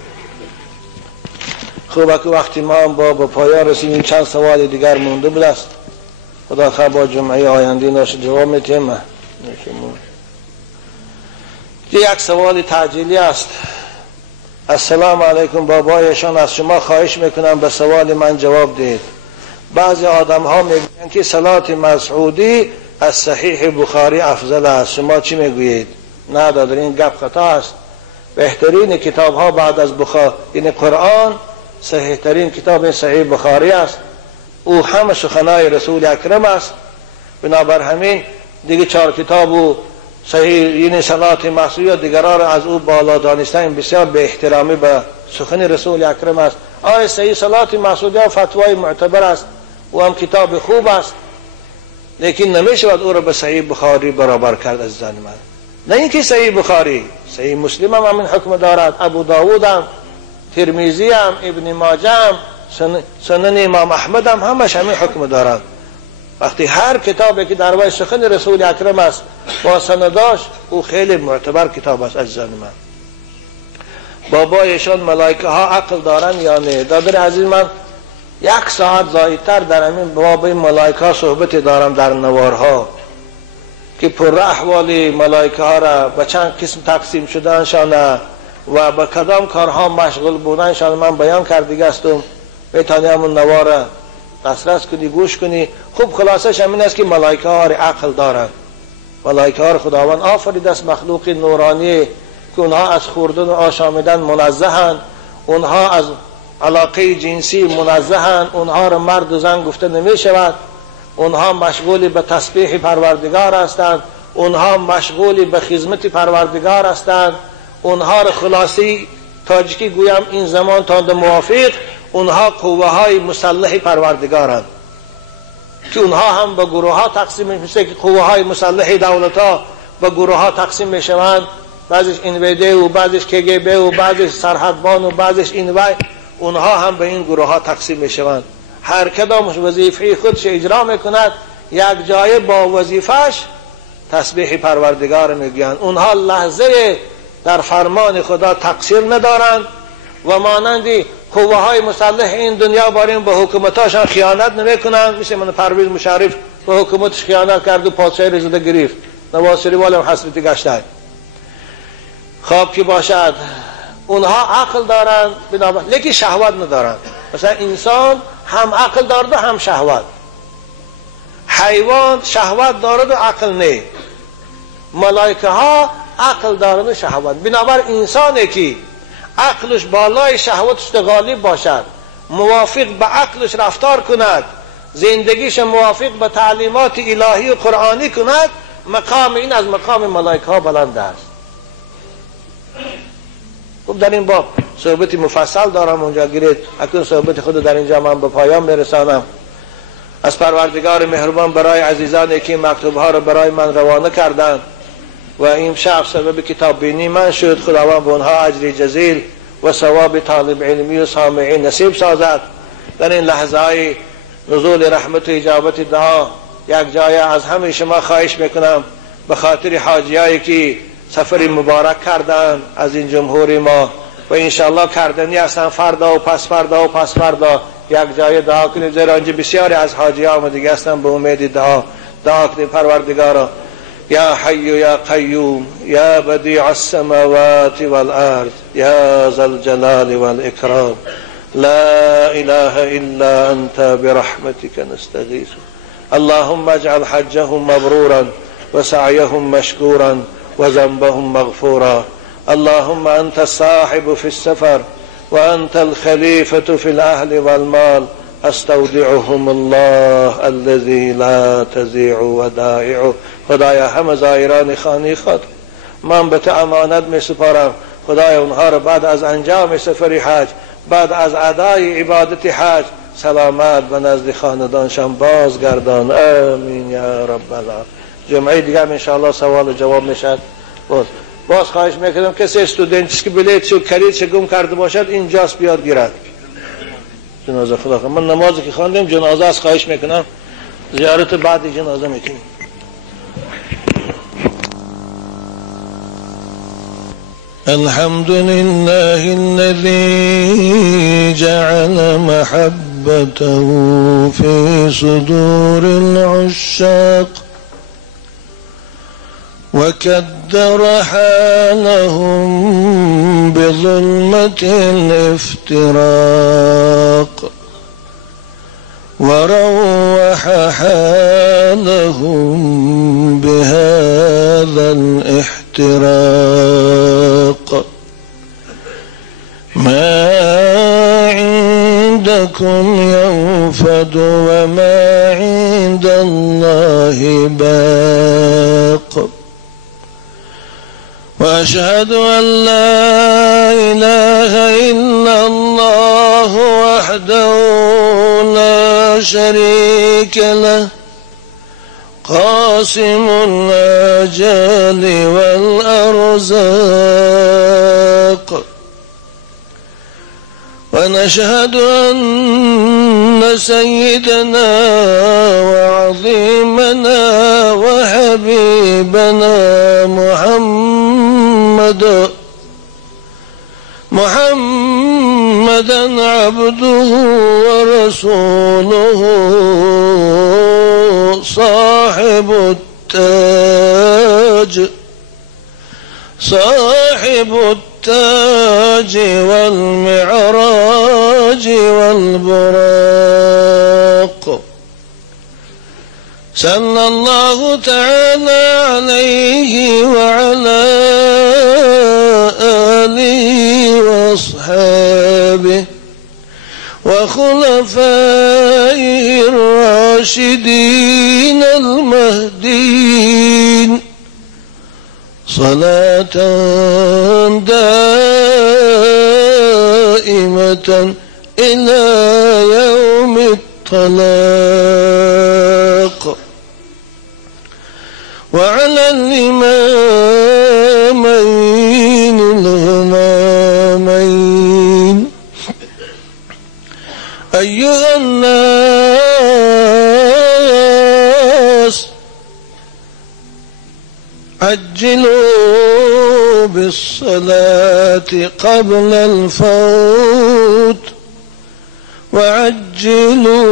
خوبه که وقتی ما با پایان رسیدیم چند سوال دیگر مونده بود است. خدا خیر با جمعه آینده ناش جواب میتیم. یک سوال تعجیلی است. السلام علیکم بابایشان، از شما خواهش میکنم به سوال من جواب دهید. بعضی آدم ها میگویند که صلات مسعودی از صحیح بخاری افضل است، شما چی میگویید؟ نه دادر، این گپ خطا است. بهترین کتاب ها بعد از بخاری یعنی قرآن صحیح ترین کتاب صحیح بخاری است. او همه سخنای رسول اکرم است. بنابر همین دیگه 4 کتاب و صحیح یعنی صلات مسعودی و دیگران را از او بالا دانستن بسیار به احترامی به سخن رسول اکرم است. آیا صحیح صلات مسعودی و فتوای معتبر است، او هم کتاب خوب است، لیکن نمیشود او را به صحیح بخاری برابر کرد عزیزان من. نه اینکه صحیح بخاری، صحیح مسلم هم همین حکم دارد، ابو داود هم، ترمذی هم، ابن ماجه هم، سنن امام احمد هم همش همین حکم دارد. وقتی هر کتابی که در وی سخن رسول اکرم است با سنداش، او خیلی معتبر کتاب است عزیزان من. بابایشان ملائکه ها عقل دارن یا نه؟ دادر عزیز من 1 ساعت زایدتر در همین باب ملائکه ها صحبت دارم در نوارها که پر احوال ملائکه ها را به چند قسم تقسیم شدنشان و به کدام کارها مشغول بودنشان من بیان کردگی هستم. میتونی همون نوار را دسترس کنی، گوش کنی. خوب خلاصش همین است که ملائکه ها عقل دارند. ملائکه ها خداوند آفریده است، مخلوق نورانی که اونها از خوردن و آشامیدن منزهند، اونها از علاقه جنسی منزهند، اونها را مرد و زن گفته نمی شود، اونها مشغول به تسبیح پروردگار هستند، اونها مشغول به خدمت پروردگار هستند، اونها را خلاصی تاجیکی گویم این زمان تا موافق اونها قوه های مسلح پروردگارند که اونها هم به گروه ها تقسیم میشه که قوه های مسلح دولت ها به گروه ها تقسیم میشوند، بعضیش اینویده و بعضیش KGB و بعضیش سرحدبان و بعضیش اینوی، اونها هم به این گروه ها تقسیم میشوند. هر کدامش وظیفه خودش اجرا میکند، یک جای با وظیفهش تسبیح پروردگار میگویند. اونها لحظه در فرمان خدا تقصیر ندارند و مانندی قوه های مسلح این دنیا باریم به حکومتاشان خیانت نمیکنند. مثل من پرویز مشرف به حکومتش خیانت کرد و پادشاهی را زده گرفت، نواز شریف هم حسرتی گشته. خواب که باشد اونها عقل دارند لیکن شهوت ندارند. مثلا انسان هم عقل دارد و هم شهوت. حیوان شهوت دارد و عقل نه. ملائکه ها عقل دارد و شهوت. بنابر انسانی که عقلش بالای شهوتش غالب باشد، موافق به عقلش رفتار کند، زندگیش موافق به تعلیمات الهی و قرآنی کند، مقام این از مقام ملائکه ها بلند است. خب در این باب صحبت مفصل دارم اونجا گیرید، اکنون صحبت خود در اینجا من به پایان میرسانم. از پروردگار مهربان برای عزیزانی که مکتوب ها را برای من روانه کردند و این شب سبب کتاب بینی من شد، خداوند به اونها اجر جزیل و ثواب طالب علمی و سامعین نصیب سازد. در این لحظه های نزول رحمت و اجابت دعا یک جای از همه شما خواهش میکنم به خاطر حاجیایی که سفر مبارک کردن از این جمهور ما و انشاءالله کردنی هستن، فردا و پس فردا و پس فردا یک جای دعا کنید، زیرا آنجا بسیاری از حاجی ها آمدگی هستن به امید دعا کنید. پروردگارا یا حی یا قیوم یا بدیع السماوات والارض یا ذا الجلال والاکرام لا اله الا انت برحمتك نستغیث. اللهم اجعل حجهم مبرورا وسعيهم مشكورا وذنبهم مغفورا. اللهم أنت الصاحب في السفر وأنت الخليفة في الأهل والمال، استودعهم الله الذي لا تضيع ودائعه. خدایا همه زائران خانه خود من به تو امانت می سپارم. خدایا اونها را بعد از انجام سفر حج، بعد از ادای عبادت حج سلامت به نزد خاندانشان بازگردان. آمین یا رب العالمین. جمعه دیگه هم انشاءالله سوال و جواب میشد. باز خواهش میکنم کسی استودنتش که بلیتش و کلیدش گم کرده باشد اینجاست بیاد گیرد. جنازه خدا کنم. من نمازی که خواندم جنازه است، خواهش میکنم زیارت بعد جنازه میکنیم. الحمد لله الذي جعل محبة محبته في صدور العشاق وكدر حالهم بظلمة الافتراق وروح حالهم بهذا الاحتراق ما عندكم ينفد وما عند الله باق وأشهد أن لا إله إلا الله وحده لا شريك له قاسم الآجال والأرزاق ونشهد أن سيدنا وعظيمنا وحبيبنا محمدا عبده ورسوله صاحب التاج والمعراج والبراق صلى الله تعالى عليه وعلى آله وأصحابه وخلفائه الراشدين المهديين صلاة دائمة إلى يوم الطلاق وعلى الإمامين الهمامين أيها الناس عجلوا بالصلاة قبل الفوت وعجلوا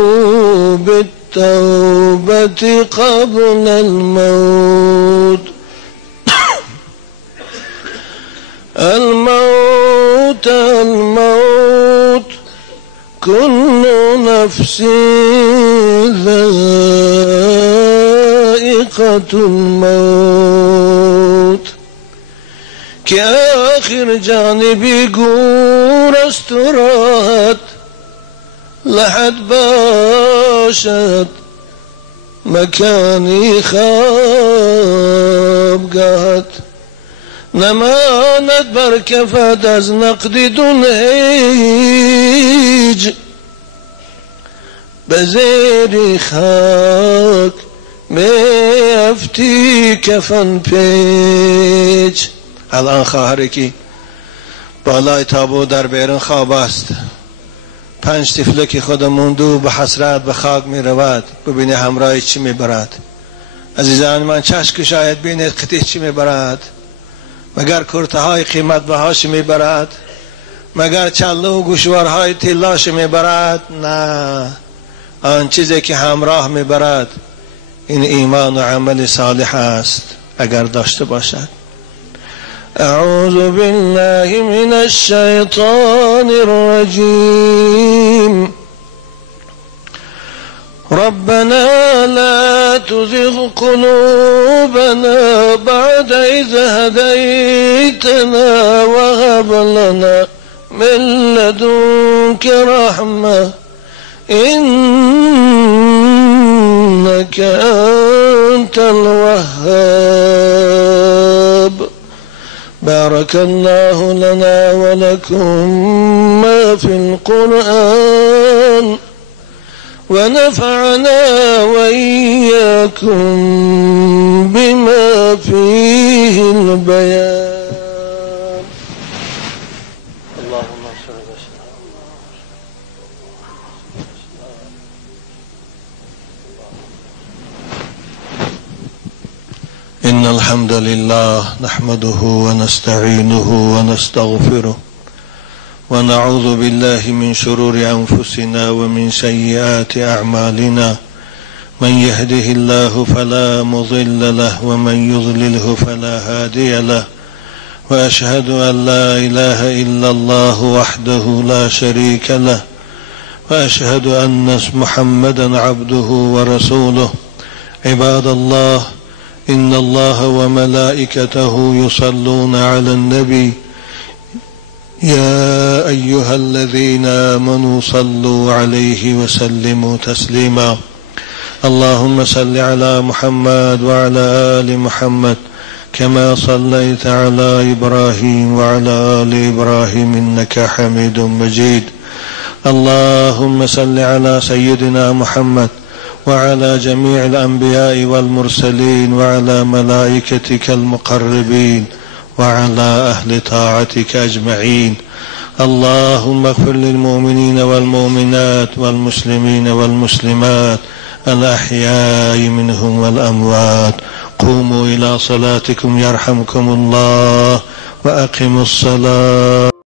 بالتوبة قبل الموت الموت كل نفس ذائقة الموت كآخر جانبی گور استراحت لحد باشد مکانی خوابگاهت نماند بر کفت از نقد دون هیچ به زیر خاک میافتی کفن پیچ. الان خواهری که بالای تابو در بیرون خواب است، 5 طفله که خود موندو به حسرت به خاک می رود، ببینی همراهی چی می برد. عزیزان من، چشم شاید بینید قطعه چی می برد، مگر کرته های قیمت بهاش می برد، مگر چله و گوشوارهای طلاش می برد؟ نه، آن چیزی که همراه می برد این ایمان و عمل صالح است اگر داشته باشد. اعوذ بالله من الشیطان الرجیم. ربنا لا تزغ قلوبنا بعد إذ هديتنا وهب لنا من لدنك رحمة إنك أنت الوهاب. بارك الله لنا ولكم ما في القرآن ونفعنا وإياكم بما فيه البيان. اللهم صل وسلم. إن الحمد لله نحمده ونستعينه ونستغفره ونعوذ بالله من شرور أنفسنا ومن سيئات أعمالنا، من يهده الله فلا مضل له ومن يضلله فلا هادي له، وأشهد أن لا إله إلا الله وحده لا شريك له، وأشهد أن محمدا عبده ورسوله. عباد الله، إن الله وملائكته يصلون على النبي، يا أيها الذين آمنوا صلوا عليه وسلموا تسليما. اللهم صل على محمد وعلى آل محمد كما صليت على إبراهيم وعلى آل إبراهيم إنك حميد مجيد. اللهم صل على سيدنا محمد وعلى جميع الأنبياء والمرسلين وعلى ملائكتك المقربين وعلى أهل طاعتك أجمعين. اللهم اغفر للمؤمنين والمؤمنات والمسلمين والمسلمات الأحياء منهم والأموات. قوموا إلى صلاتكم يرحمكم الله وأقيموا الصلاة.